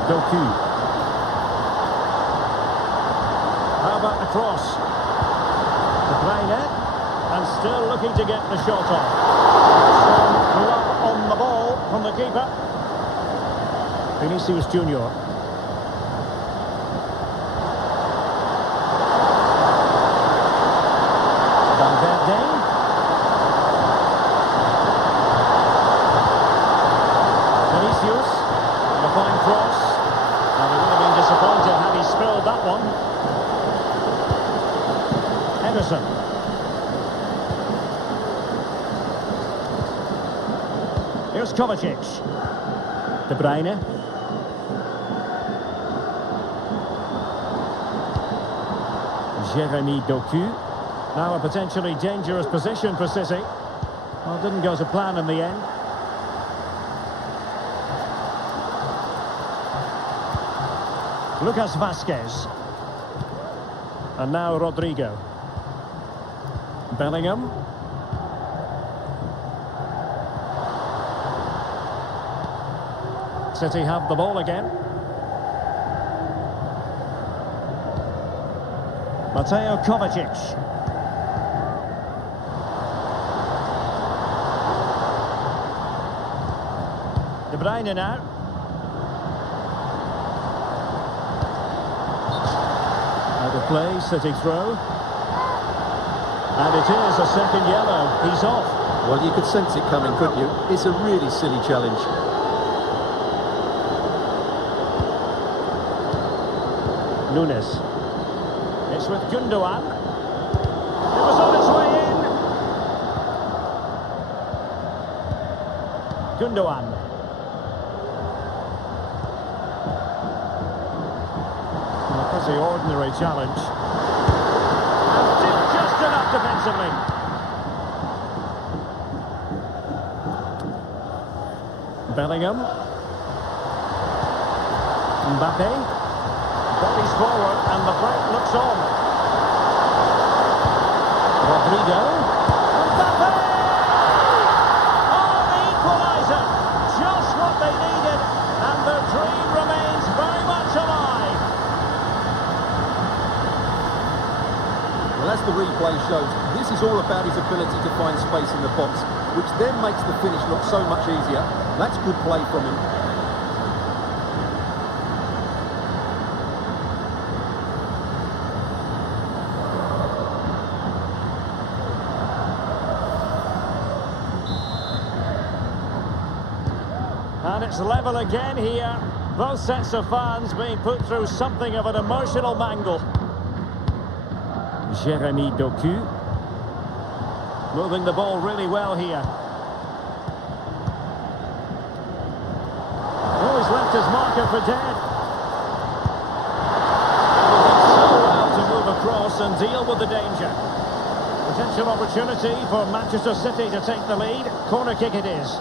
Doku. How about the cross? De Bruyne, and still looking to get the shot off. Some love on the ball from the keeper. Vinicius Junior. Valverde. Here's Kovacic. De Bruyne. Jeremy Doku. Now a potentially dangerous position for City. Well, it didn't go to plan in the end. Lucas Vazquez. And now Rodrigo. Bellingham. City have the ball again. Mateo Kovacic. De Bruyne now. Out of play, City throw. And it is a second yellow. He's off. Well, you could sense it coming, couldn't you? It's a really silly challenge. Nunes. It's with Gundogan. It was on its way in. Gundogan. A pretty ordinary challenge. And did just enough defensively. Bellingham. Mbappe. Bodies forward and the break looks on. Rodrigo. Mbappe! Oh, the equaliser! Just what they needed, and their dream remains very much alive. Well, as the replay shows, this is all about his ability to find space in the box, which then makes the finish look so much easier. That's good play from him. And it's level again here. Both sets of fans being put through something of an emotional mangle. Jeremy Doku. Moving the ball really well here. Oh, he's left his marker for dead. So well to move across and deal with the danger. Potential opportunity for Manchester City to take the lead. Corner kick it is.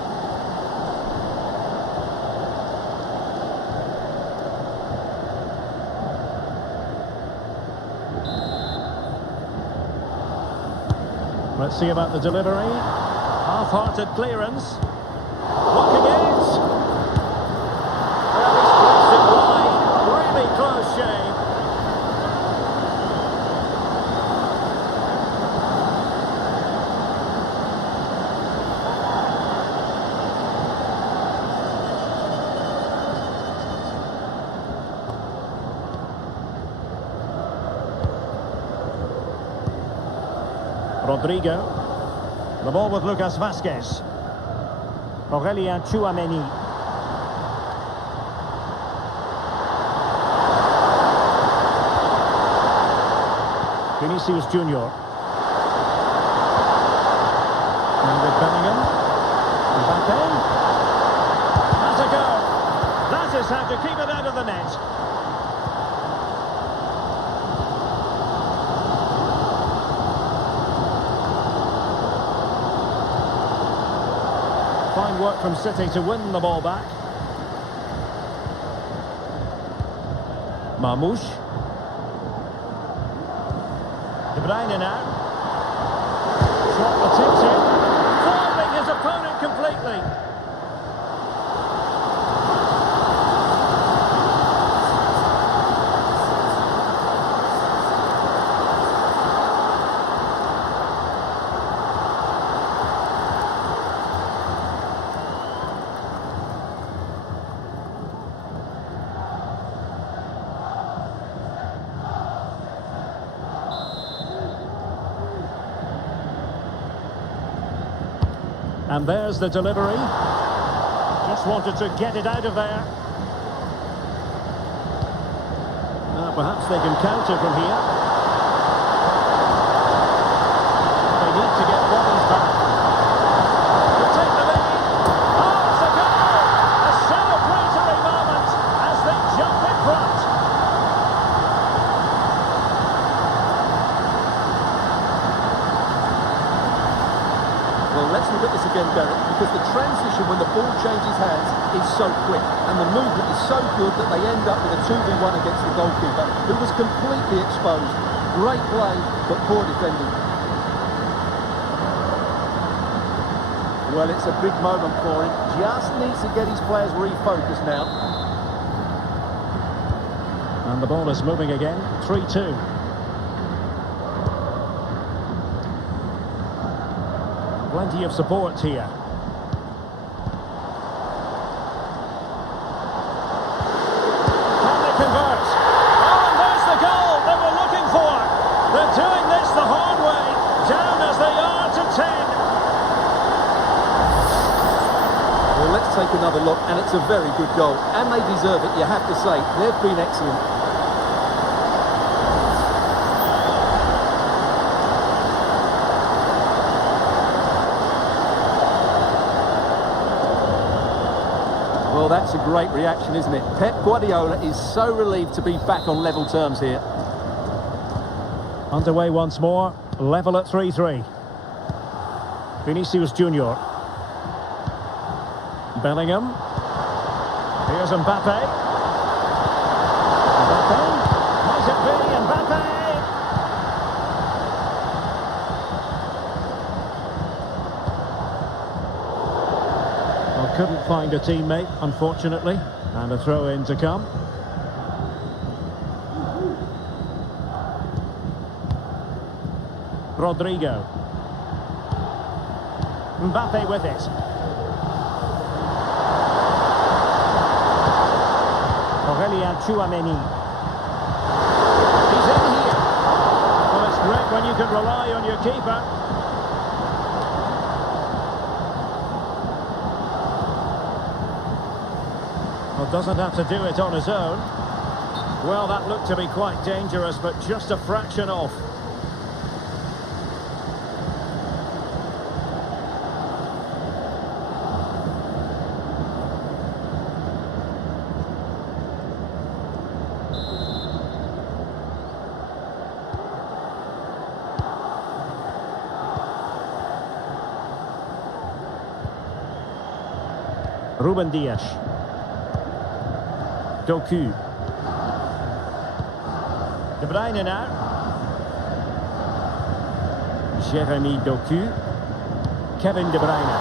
Let's see about the delivery. Half-hearted clearance. Blocking it. Well, he's placed it wide. Really close shave. Rodrigo. The ball with Lucas Vazquez. Aurelien Tchouameni. Vinicius Junior. And with Bellingham. Mbappe. Has a go. That is how to keep it out of the net. Fine work from City to win the ball back. Marmoush. De Bruyne now. Shot the tips in. Foiling his opponent completely. And there's the delivery. Just wanted to get it out of there. Perhaps they can counter from here. They need to get bodies back. To take the lead. Oh, Well, let's look at this again, Derek, because the transition when the ball changes hands is so quick, and the movement is so good that they end up with a 2v1 against the goalkeeper, who was completely exposed. Great play, but poor defending. Well, it's a big moment for him. Just needs to get his players refocused now. And the ball is moving again, 3-2. Plenty of support here. Can they convert? Oh, and there's the goal they were looking for. They're doing this the hard way, down as they are to 10. Well, let's take another look, and it's a very good goal. And they deserve it, you have to say. They've been excellent. Well, that's a great reaction, isn't it? Pep Guardiola is so relieved to be back on level terms here. Underway once more, level at 3-3. Vinicius Junior. Bellingham. Here's Mbappe. Mbappe. Might it be Mbappe? Well, couldn't find a teammate, unfortunately, and a throw-in to come. Rodrigo. Mbappe with it. Aurelien Tchouameni. He's in here. Well, it's great when you can rely on your keeper. Well, doesn't have to do it on his own. Well, that looked to be quite dangerous, but just a fraction off. Ruben Dias. Doku. De Bruyne now. Jeremy Doku. Kevin De Bruyne.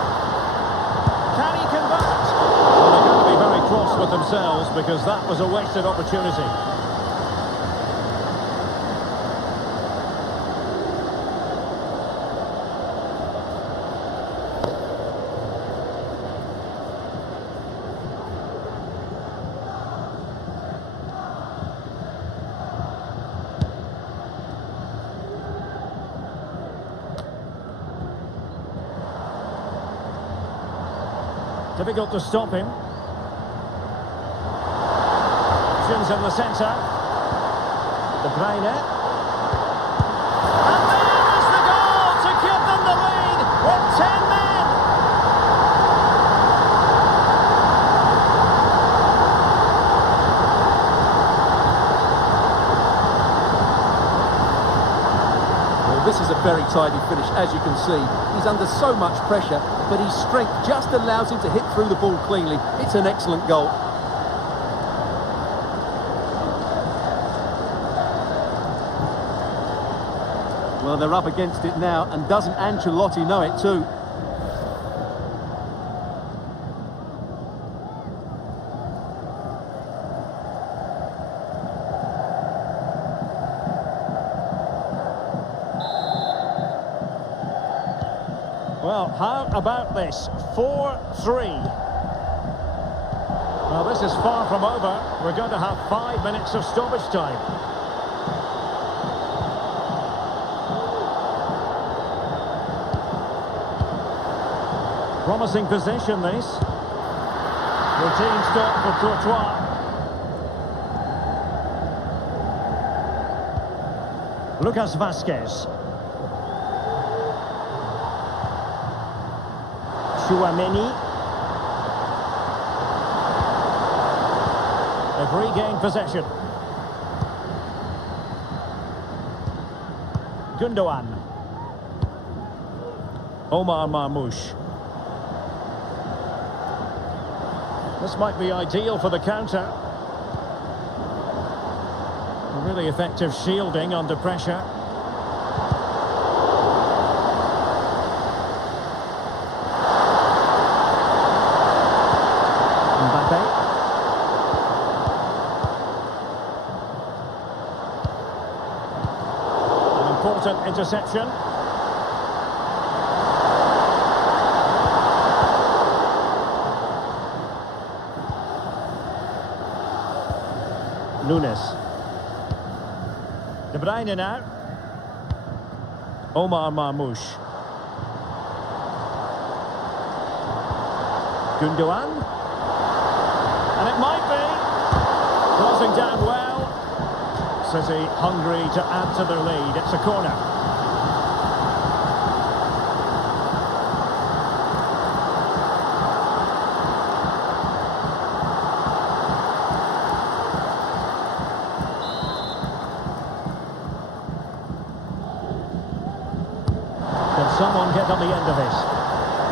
Can he convert? Well, they're going to be very cross with themselves because that was a wasted opportunity. Difficult to stop him. Options in the centre. De Bruyne. And there's the goal to give them the lead with 10 men. Well, this is a very tidy finish, as you can see. He's under so much pressure, but his strength just allows him to hit through the ball cleanly. It's an excellent goal. Well, they're up against it now, and doesn't Ancelotti know it too? Well, how about this? 4-3. Well, this is far from over. We're going to have 5 minutes of stoppage time. Promising possession, this. Routine stop for Courtois. Lucas Vazquez. Tchouameni. They've regained possession. Gundogan. Omar Marmoush. This might be ideal for the counter. Really effective shielding under pressure. Mbappe. An important interception. Nunes. De Bruyne now. Omar Marmoush. Gundogan. And it might be. Closing down well. City hungry to add to their lead. It's a corner. Someone get on the end of this.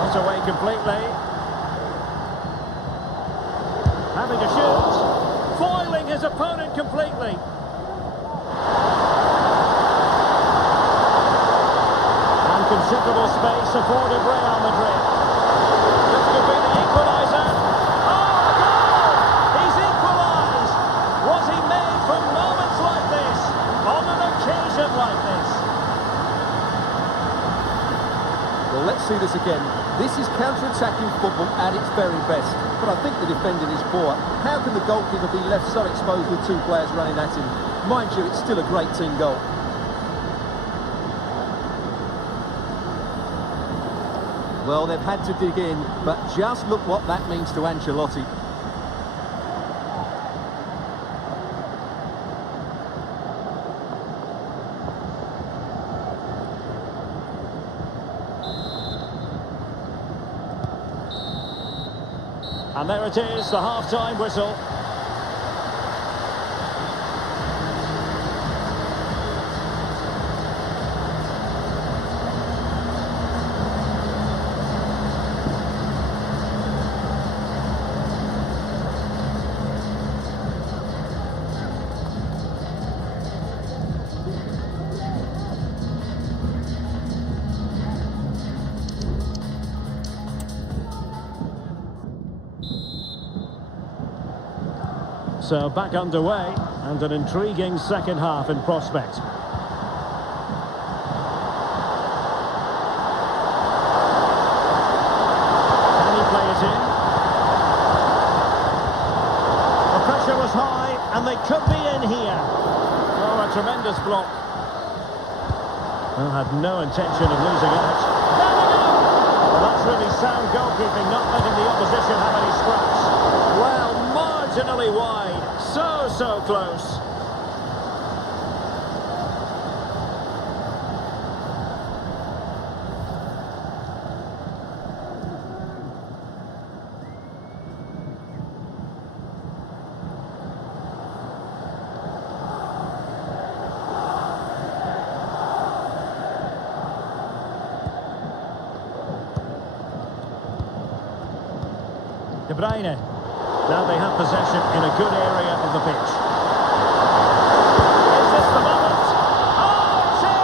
Not away completely. Having a shoot. Foiling his opponent completely. And considerable space afforded Real Madrid. This could be the equaliser. Oh, goal! He's equalised! Was he made for moments like this? On an occasion like this? Well, let's see this again. This is counter-attacking football at its very best. But I think the defending is poor. How can the goalkeeper be left so exposed with two players running at him? Mind you, it's still a great team goal. Well, they've had to dig in, but just look what that means to Ancelotti. And there it is, the half-time whistle. So back underway, and an intriguing second half in prospect. Can he play it in? The pressure was high, and they could be in here. Oh, a tremendous block. Well, had no intention of losing out. Well, that's really sound goalkeeping, not letting the opposition have any scraps. Well, marginally wide. So close. De Bruyne. Now they have possession in a good area of the pitch. Is this the moment? Oh, it's in!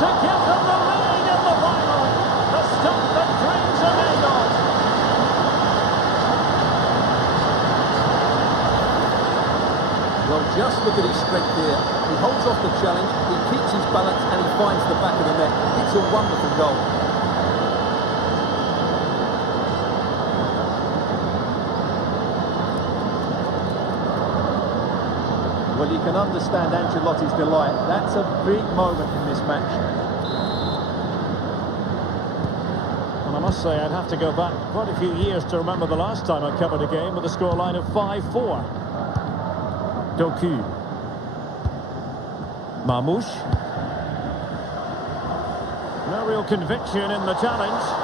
To give them the lead in the final. The stuff that dreams are made of. Well, just look at his strength here. He holds off the challenge, he keeps his balance, and he finds the back of the net. It's a wonderful goal. Well, you can understand Ancelotti's delight. That's a big moment in this match. And I must say, I'd have to go back quite a few years to remember the last time I covered a game with a scoreline of 5-4. Doku. Marmoush. No real conviction in the challenge.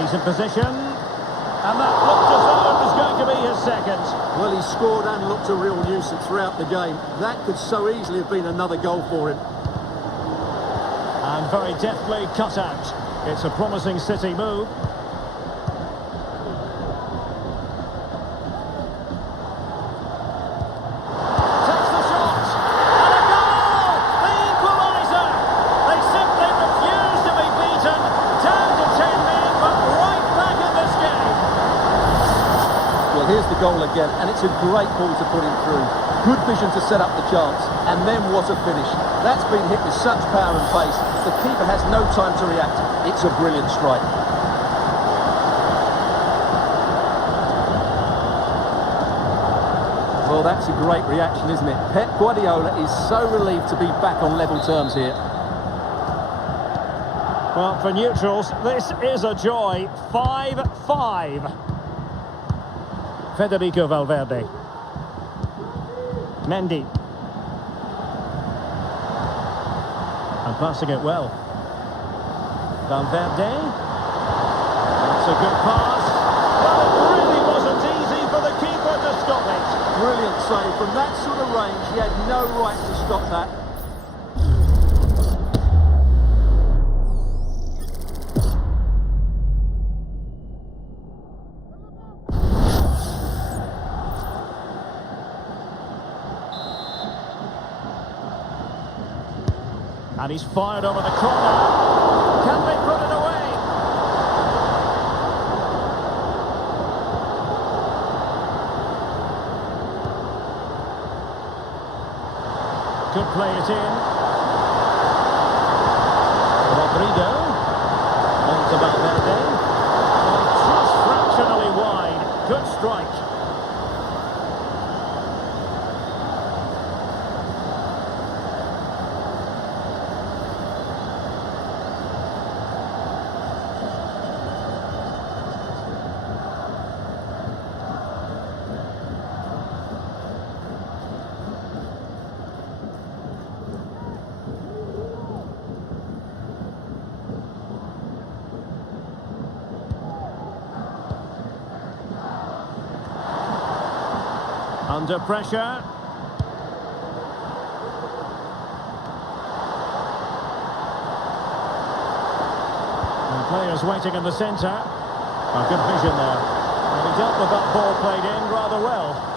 He's in position, and that looked as though it was going to be his second. Well, he scored and looked a real nuisance throughout the game. That could so easily have been another goal for him. And very deftly cut out. It's a promising City move. Takes the shot. And a goal! The equaliser! They simply refuse to be beaten. Down to 10 men, but right back in this game. Well, here's the goal again, and it's a great ball to put him through. Good vision to set up the chance, and then what a finish. That's been hit with such power and pace. The keeper has no time to react. It's a brilliant strike. Well, that's a great reaction, isn't it? Pep Guardiola is so relieved to be back on level terms here. Well, for neutrals, this is a joy. 5-5. Federico Valverde. Mendy. And passing it well. Valverde. That's a good pass. Well, it really wasn't easy for the keeper to stop it. Brilliant save. From that sort of range, he had no right to stop that. And he's fired over the corner. Can they put it away? Could play it in. Rodrigo. On to Valverde. Oh, just fractionally wide. Good strike. Under pressure. And players waiting in the centre. Oh, good vision there. And he dealt with that ball played in rather well.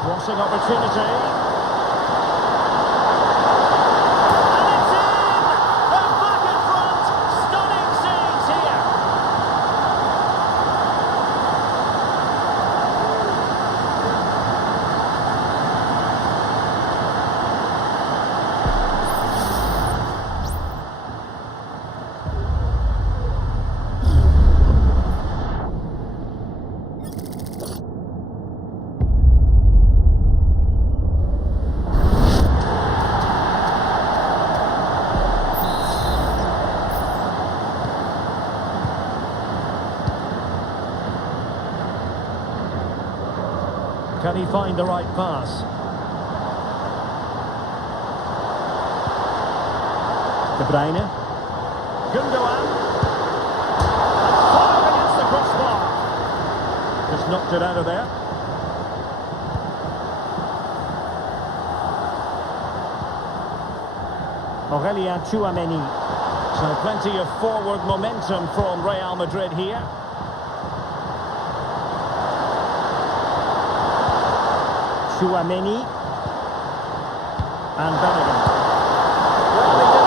Crossing opportunity. And it's in! They're back in front! Stunning scenes here! Can he find the right pass? De Bruyne. Gundogan. And fire against the crossbar. Just knocked it out of there. Aurelien Tchouameni. So plenty of forward momentum from Real Madrid here. Tchouameni and Bellingham. Well,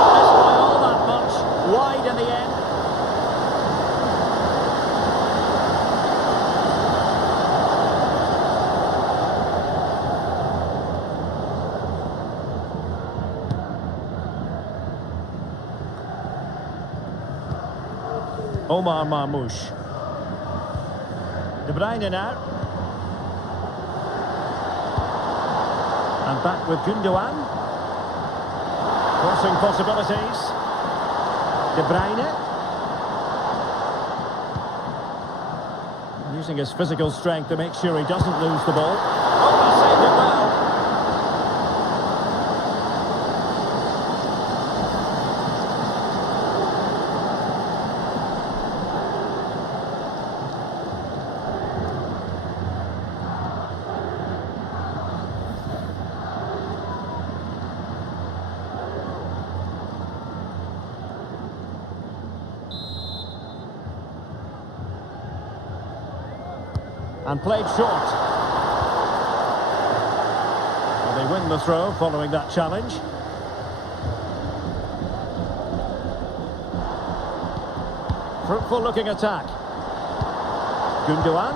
Omar Marmoush. De Bruyne now. And back with Gundogan. Crossing possibilities. De Bruyne. Using his physical strength to make sure he doesn't lose the ball. Oh, he saved it well. And played short. Well, they win the throw following that challenge. Fruitful looking attack. Gundogan.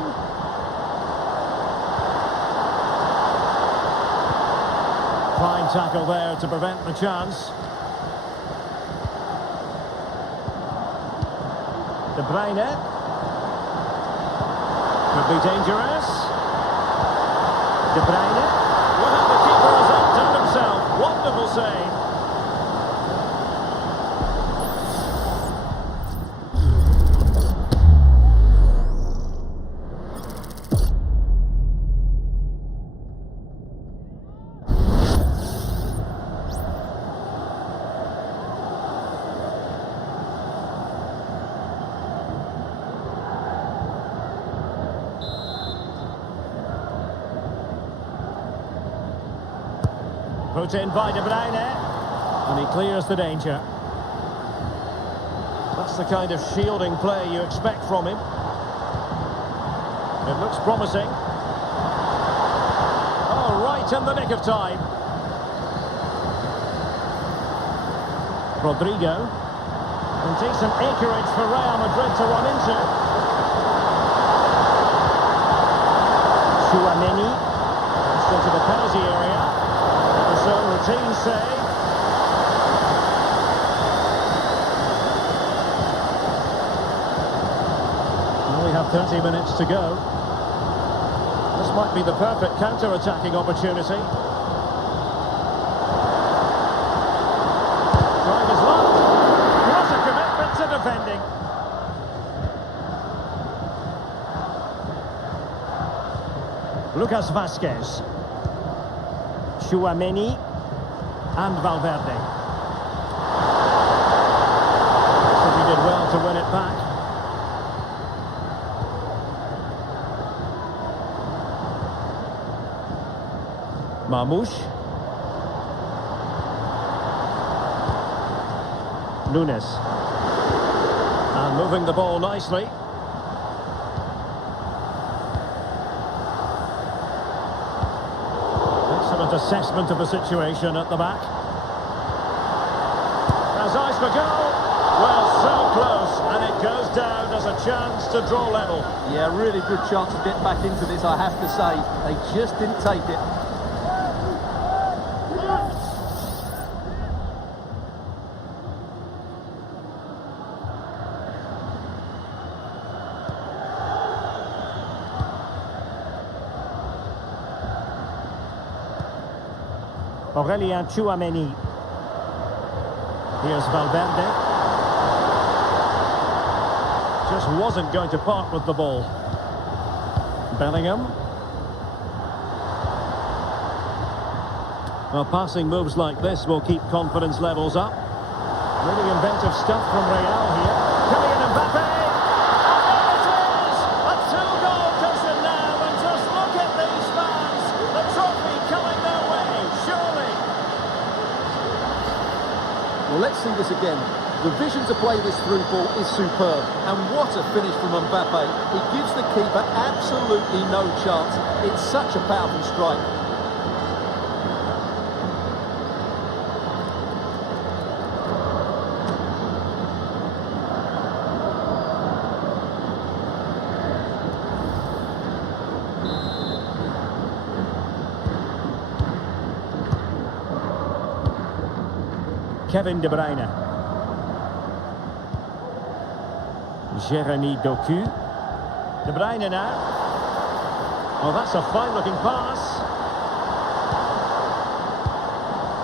Fine tackle there to prevent the chance. De Bruyne. Could be dangerous. De Bruyne. Well, the keeper has outdone himself. Wonderful save. Put in by De Bruyne, and he clears the danger. That's the kind of shielding play you expect from him. It looks promising. Oh, right in the nick of time. Rodrigo. And decent acreage for Real Madrid to run into. Tchouaméni. Just into the penalty area. Routine save. Well, we have 30 minutes to go. This might be the perfect counter-attacking opportunity. Trying his luck. What a commitment to defending. Lucas Vazquez. Tchouaméni. And Valverde. So he did well to win it back. Marmoush. Nunes. And moving the ball nicely. Excellent assessment of the situation at the back. Has eyes for goal. Well, so close, and it goes down as a chance to draw level. Yeah, really good chance to get back into this, I have to say. They just didn't take it. Aurélien Tchouaméni. Here's Valverde. Just wasn't going to part with the ball. Bellingham. Well, passing moves like this will keep confidence levels up. Really inventive stuff from Real here. Kylian Mbappe. And there it is! A two-goal cushion now, and just look at these fans. The trophy coming their way, surely. Well, let's see this again. The vision to play this through ball is superb. And what a finish from Mbappe. It gives the keeper absolutely no chance. It's such a powerful strike. Kevin De Bruyne. Jeremy Doku. De Bruyne now. Oh, that's a fine-looking pass.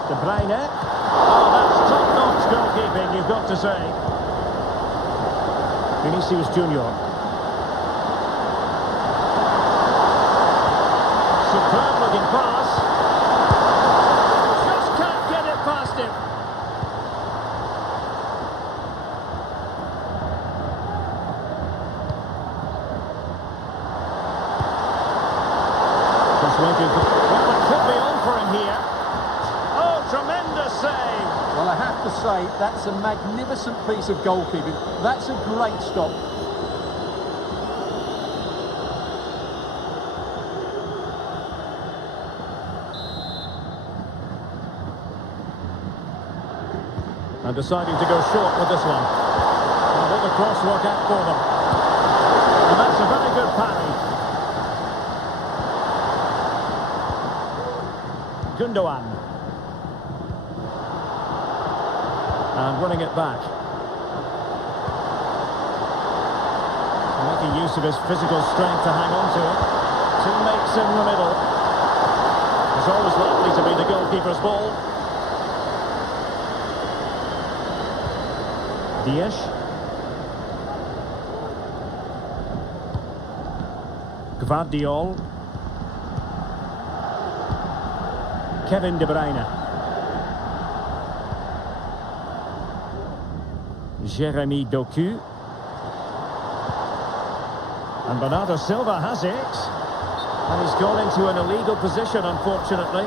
De Bruyne. Oh, that's top-notch goalkeeping, you've got to say. Vinicius Junior. Superb-looking pass. Just can't get it past him. Well, it could be on for him here. Oh, tremendous save. Well, I have to say, that's a magnificent piece of goalkeeping. That's a great stop. And deciding to go short with this one. And will the cross work out for them? And that's a very good parry. Gundogan. And running it back. Making use of his physical strength to hang on to it. Teammates in the middle. It's always likely to be the goalkeeper's ball. Dias. Gvardiol. Kevin De Bruyne. Jeremy Doku. And Bernardo Silva has it. And he's gone into an illegal position, unfortunately.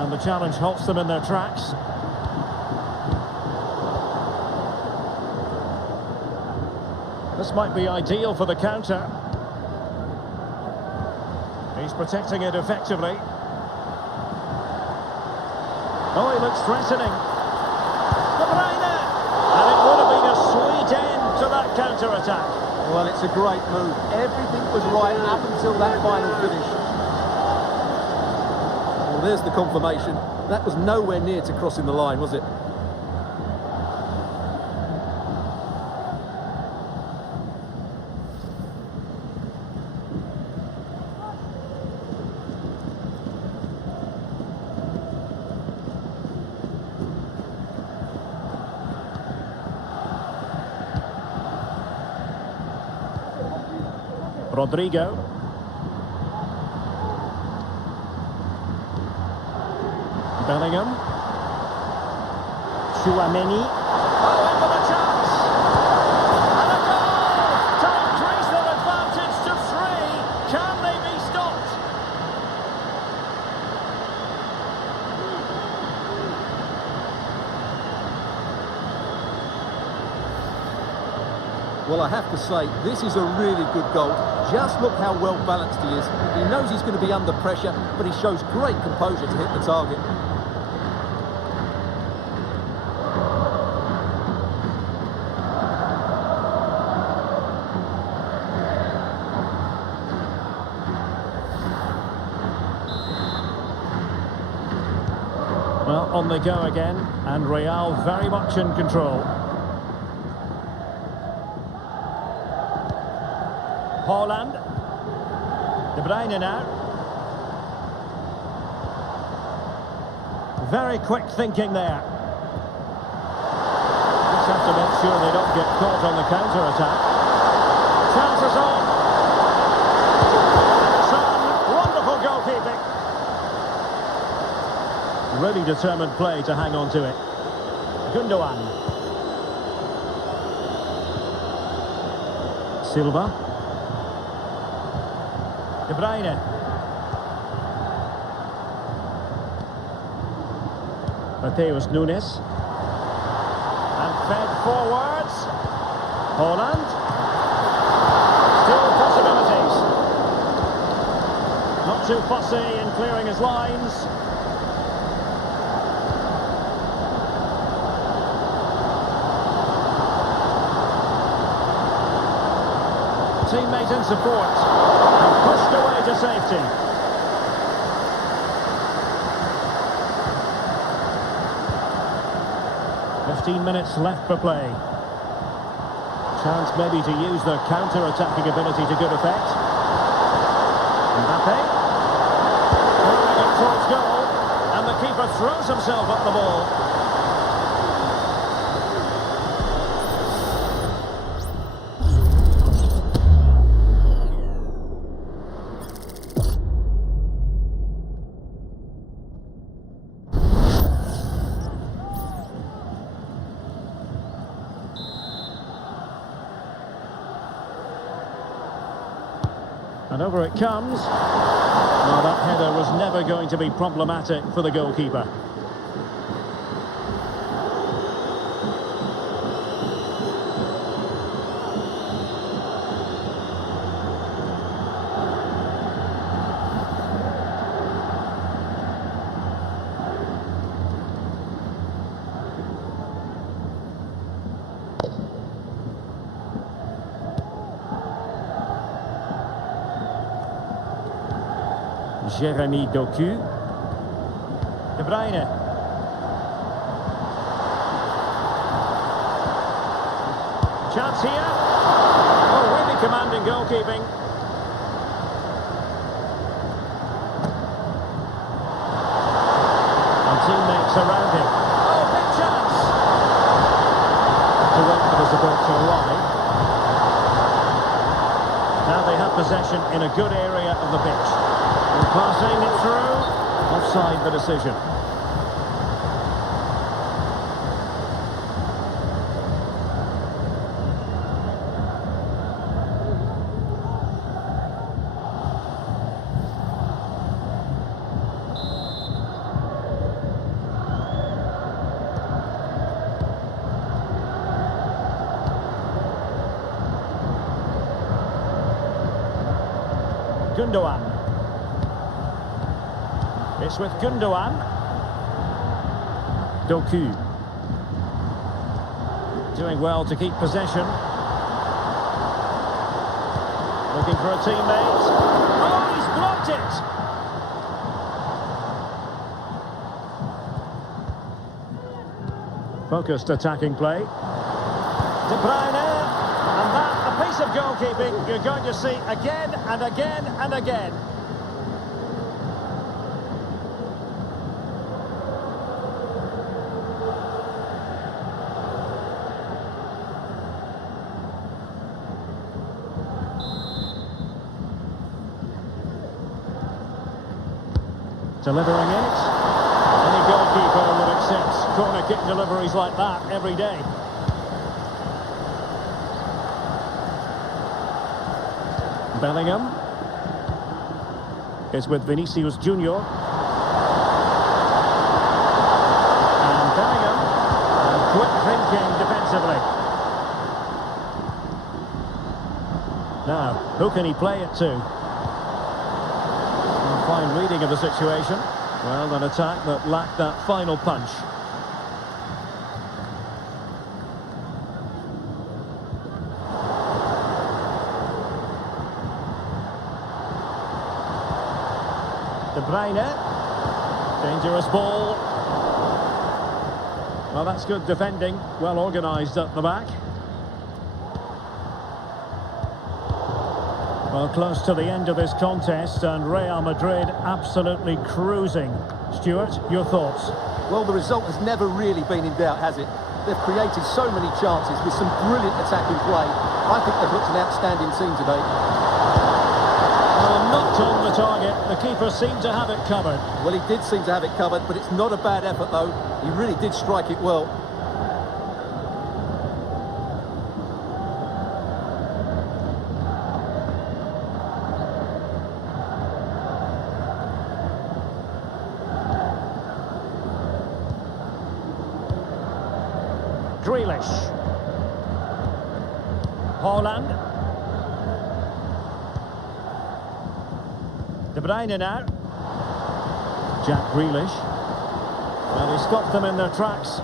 And the challenge halts them in their tracks. This might be ideal for the counter. He's protecting it effectively. Oh, he looks threatening. De Bruyne! And it would have been a sweet end to that counter-attack. Well, it's a great move. Everything was right up until that final finish. Well, there's the confirmation. That was nowhere near to crossing the line, was it? Rodrigo. Bellingham. Chouameni. Oh, into the chance! And a goal! To increase their advantage to 3. Can they be stopped? Well, I have to say, this is a really good goal. Just look how well balanced he is. He knows he's going to be under pressure, but he shows great composure to hit the target. Well, on they go again, and Real very much in control. Haaland. De Bruyne now. Very quick thinking there. Just have to make sure they don't get caught on the counter-attack. Chances on. And it's on. Wonderful goalkeeping. Really determined play to hang on to it. Gundogan. Silva. De Bruyne. Mateus Nunes. And fed forwards. Haaland. Still possibilities. Not too fussy in clearing his lines. Teammate in support. And pushed away to safety. Minutes left for play. Chance maybe to use their counter-attacking ability to good effect. Mbappe. Moving it towards goal. And the keeper throws himself at the ball. And over it comes. Well, that header was never going to be problematic for the goalkeeper. Jeremy Doku. De Bruyne. Chance here. Oh, really commanding goalkeeping. And teammates around him. Oh, big chance. To wait for the support to arrive. Now they have possession in a good area of the pitch. Passing it through, offside the decision. Gundogan. It's with Gundogan. Doku. Doing well to keep possession. Looking for a teammate. Oh, he's blocked it! Focused attacking play. De Bruyne. And that, a piece of goalkeeping you're going to see again and again and again. Delivering it. Any goalkeeper would accept corner kick deliveries like that every day. Bellingham. Is with Vinicius Junior. And Bellingham. And quick thinking defensively. Now, who can he play it to? Fine reading of the situation. Well, an attack that lacked that final punch. De Bruyne. Dangerous ball. Well, that's good defending. Well organised at the back. Well, close to the end of this contest, and Real Madrid absolutely cruising. Stuart, your thoughts? Well, the result has never really been in doubt, has it? They've created so many chances with some brilliant attacking play. I think they've looked an outstanding team today. Well, not on the target. The keeper seemed to have it covered. Well, he did seem to have it covered, but it's not a bad effort, though. He really did strike it well. Grealish. Haaland. De Bruyne now. Jack Grealish. Well, he stopped them in their tracks.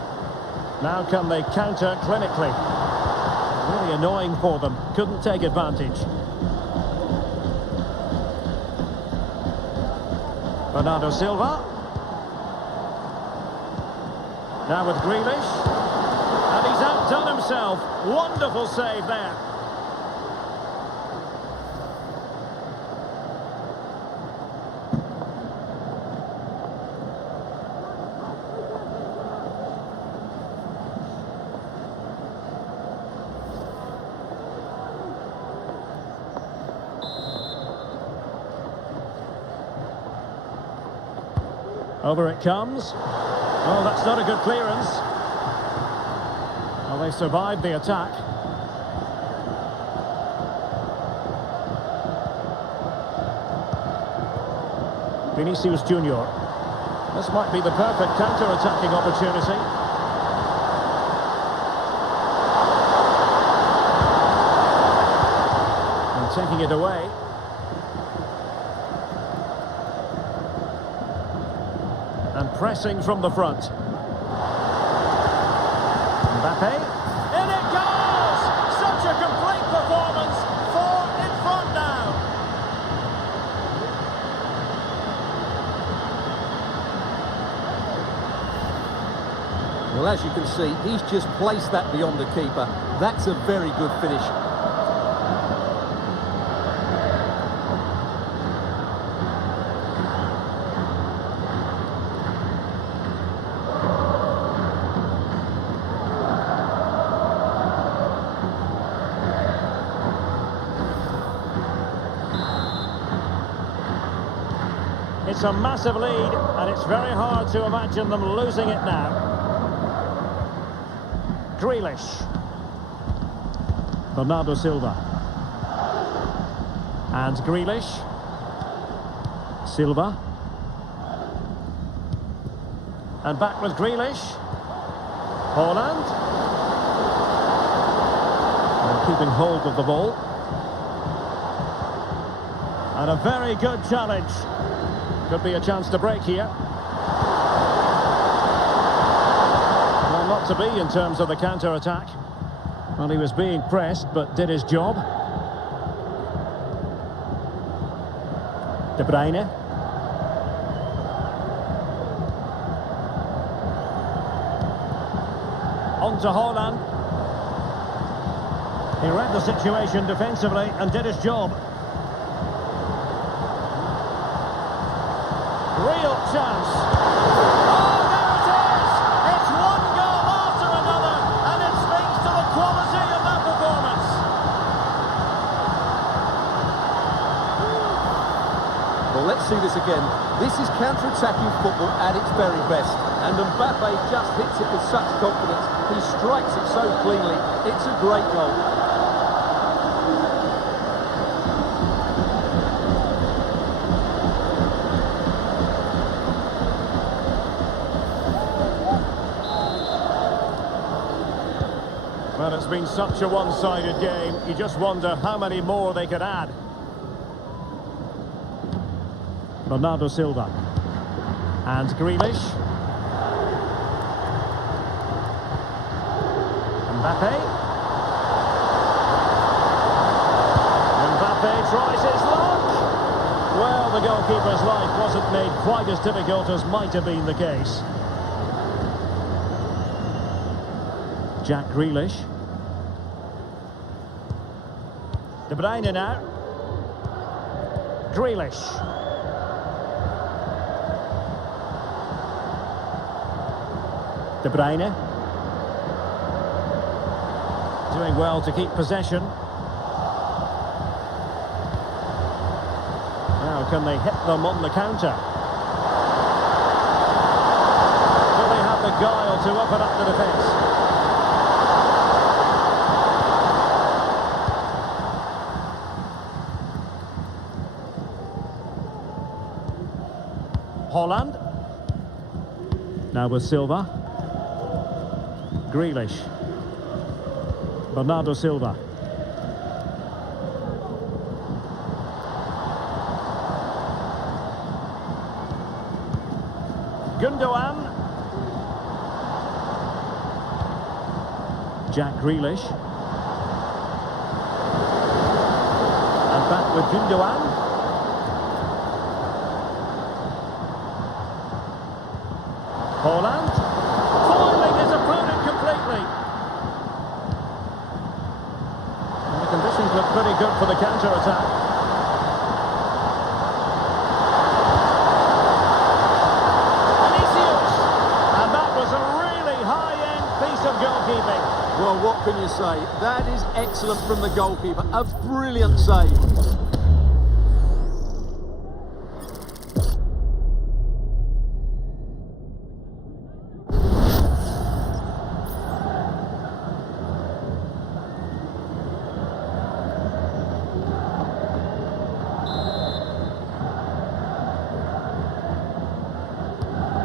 Now can they counter clinically? Really annoying for them. Couldn't take advantage. Bernardo Silva. Now with Grealish. And he's outdone himself. Wonderful save there. Over it comes. Oh, that's not a good clearance. Well, they survived the attack. Vinicius Junior. This might be the perfect counter-attacking opportunity. And taking it away. And pressing from the front. Mbappe. In it goes! Such a complete performance. 4 in front now. Well, as you can see, he's just placed that beyond the keeper. That's a very good finish. It's a massive lead, and it's very hard to imagine them losing it now. Grealish. Bernardo Silva. And Grealish. Silva. And back with Grealish. Haaland. And keeping hold of the ball. And a very good challenge. Could be a chance to break here. Well, not to be in terms of the counter-attack. Well, he was being pressed, but did his job. De Bruyne. On to Haaland. He read the situation defensively and did his job. Real chance. Oh, there it is! It's one goal after another, and it speaks to the quality of that performance. Well, let's see this again. This is counter-attacking football at its very best. And Mbappe just hits it with such confidence. He strikes it so cleanly. It's a great goal. Well, it's been such a one-sided game. You just wonder how many more they could add. Bernardo Silva. And Grealish. Mbappe. Mbappe tries his luck. Well, the goalkeeper's life wasn't made quite as difficult as might have been the case. Jack Grealish. De Bruyne now. Grealish. De Bruyne. Doing well to keep possession. Now can they hit them on the counter? Do they have the guile to open up the defence? Haaland. Now with Silva. Grealish. Bernardo Silva. Gundogan. Jack Grealish. And back with Gundogan. Haaland. Foiling his opponent completely. And the conditions look pretty good for the counter-attack. Well, what can you say? That is excellent from the goalkeeper. A brilliant save.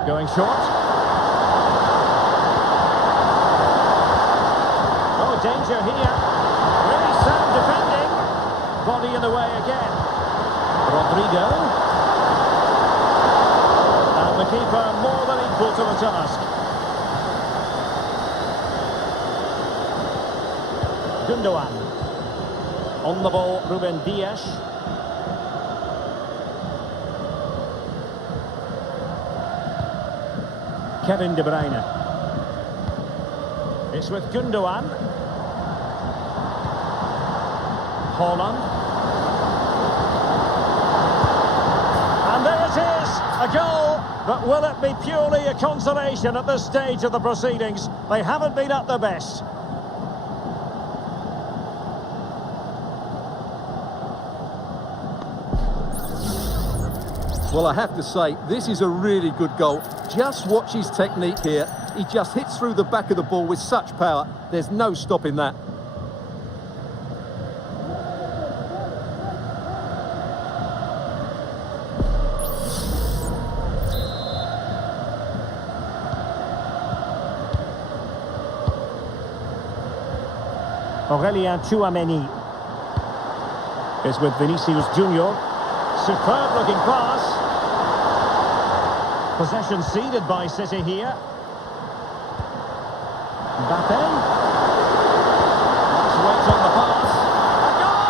Going short. Danger here. Really sound defending. Body in the way again. Rodrigo. And the keeper more than equal to the task. Gundogan. On the ball, Ruben Dias. Kevin De Bruyne. It's with Gundogan. Haaland. And there it is, a goal, but will it be purely a consolation at this stage of the proceedings? They haven't been at their best. Well, I have to say, this is a really good goal. Just watch his technique here. He just hits through the back of the ball with such power. There's no stopping that. Aurélien Tchouameni is with Vinicius Junior. Superb looking pass. Possession ceded by City here. Mbappe. Nice weight on the pass. A goal!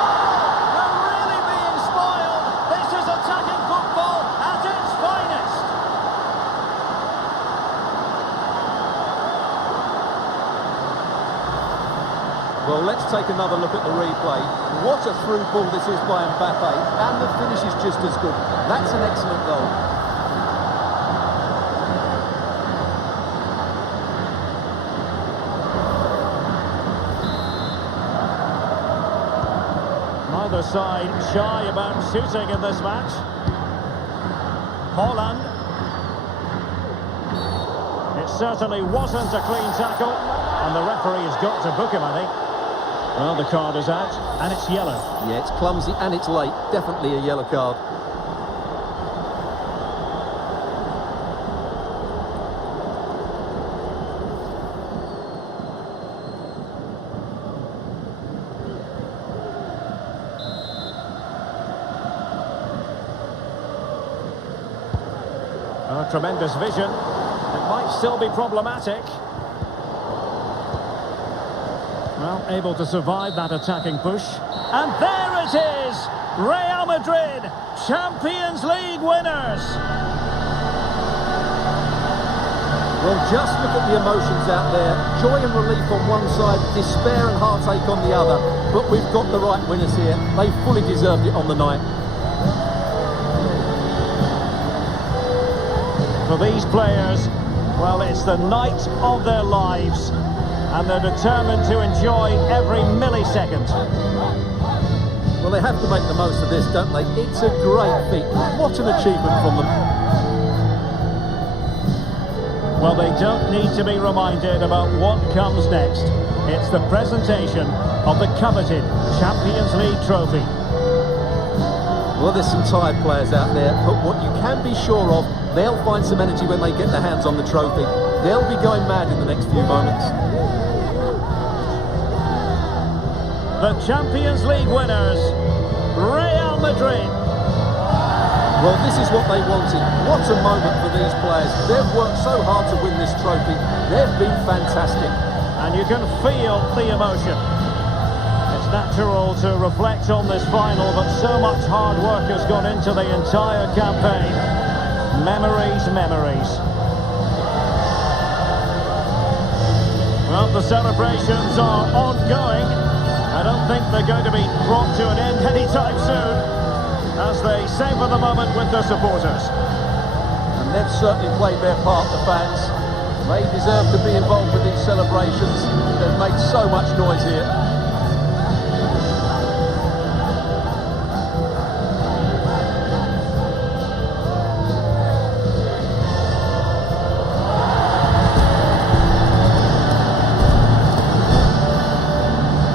They're really being spoiled. This is attacking football at its finest. Well, let's take another look at the replay. What a through ball this is by Mbappe, and the finish is just as good. That's an excellent goal. Neither side shy about shooting in this match. Haaland. It certainly wasn't a clean tackle, and the referee has got to book him, I think. Well, the card is out, and it's yellow. Yeah, it's clumsy and it's late. Definitely a yellow card. Oh, tremendous vision. It might still be problematic. Well, able to survive that attacking push. And there it is! Real Madrid, Champions League winners! Well, just look at the emotions out there. Joy and relief on one side, despair and heartache on the other. But we've got the right winners here. They fully deserved it on the night. For these players, well, it's the night of their lives. And they're determined to enjoy every millisecond. Well, they have to make the most of this, don't they? It's a great feat. What an achievement from them. Well, they don't need to be reminded about what comes next. It's the presentation of the coveted Champions League trophy. Well, there's some tired players out there, but what you can be sure of, they'll find some energy when they get their hands on the trophy. They'll be going mad in the next few moments. The Champions League winners, Real Madrid. Well, this is what they wanted. What a moment for these players. They've worked so hard to win this trophy. They've been fantastic. And you can feel the emotion. It's natural to reflect on this final, but so much hard work has gone into the entire campaign. Memories, memories. Well, the celebrations are ongoing. I don't think they're going to be brought to an end anytime soon, as they savour the moment with their supporters. And they've certainly played their part, the fans. They deserve to be involved with these celebrations. They've made so much noise here.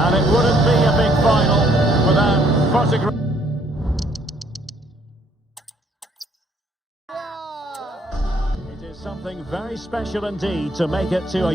And it wouldn't be a big final without photograph. It is something very special indeed to make it to a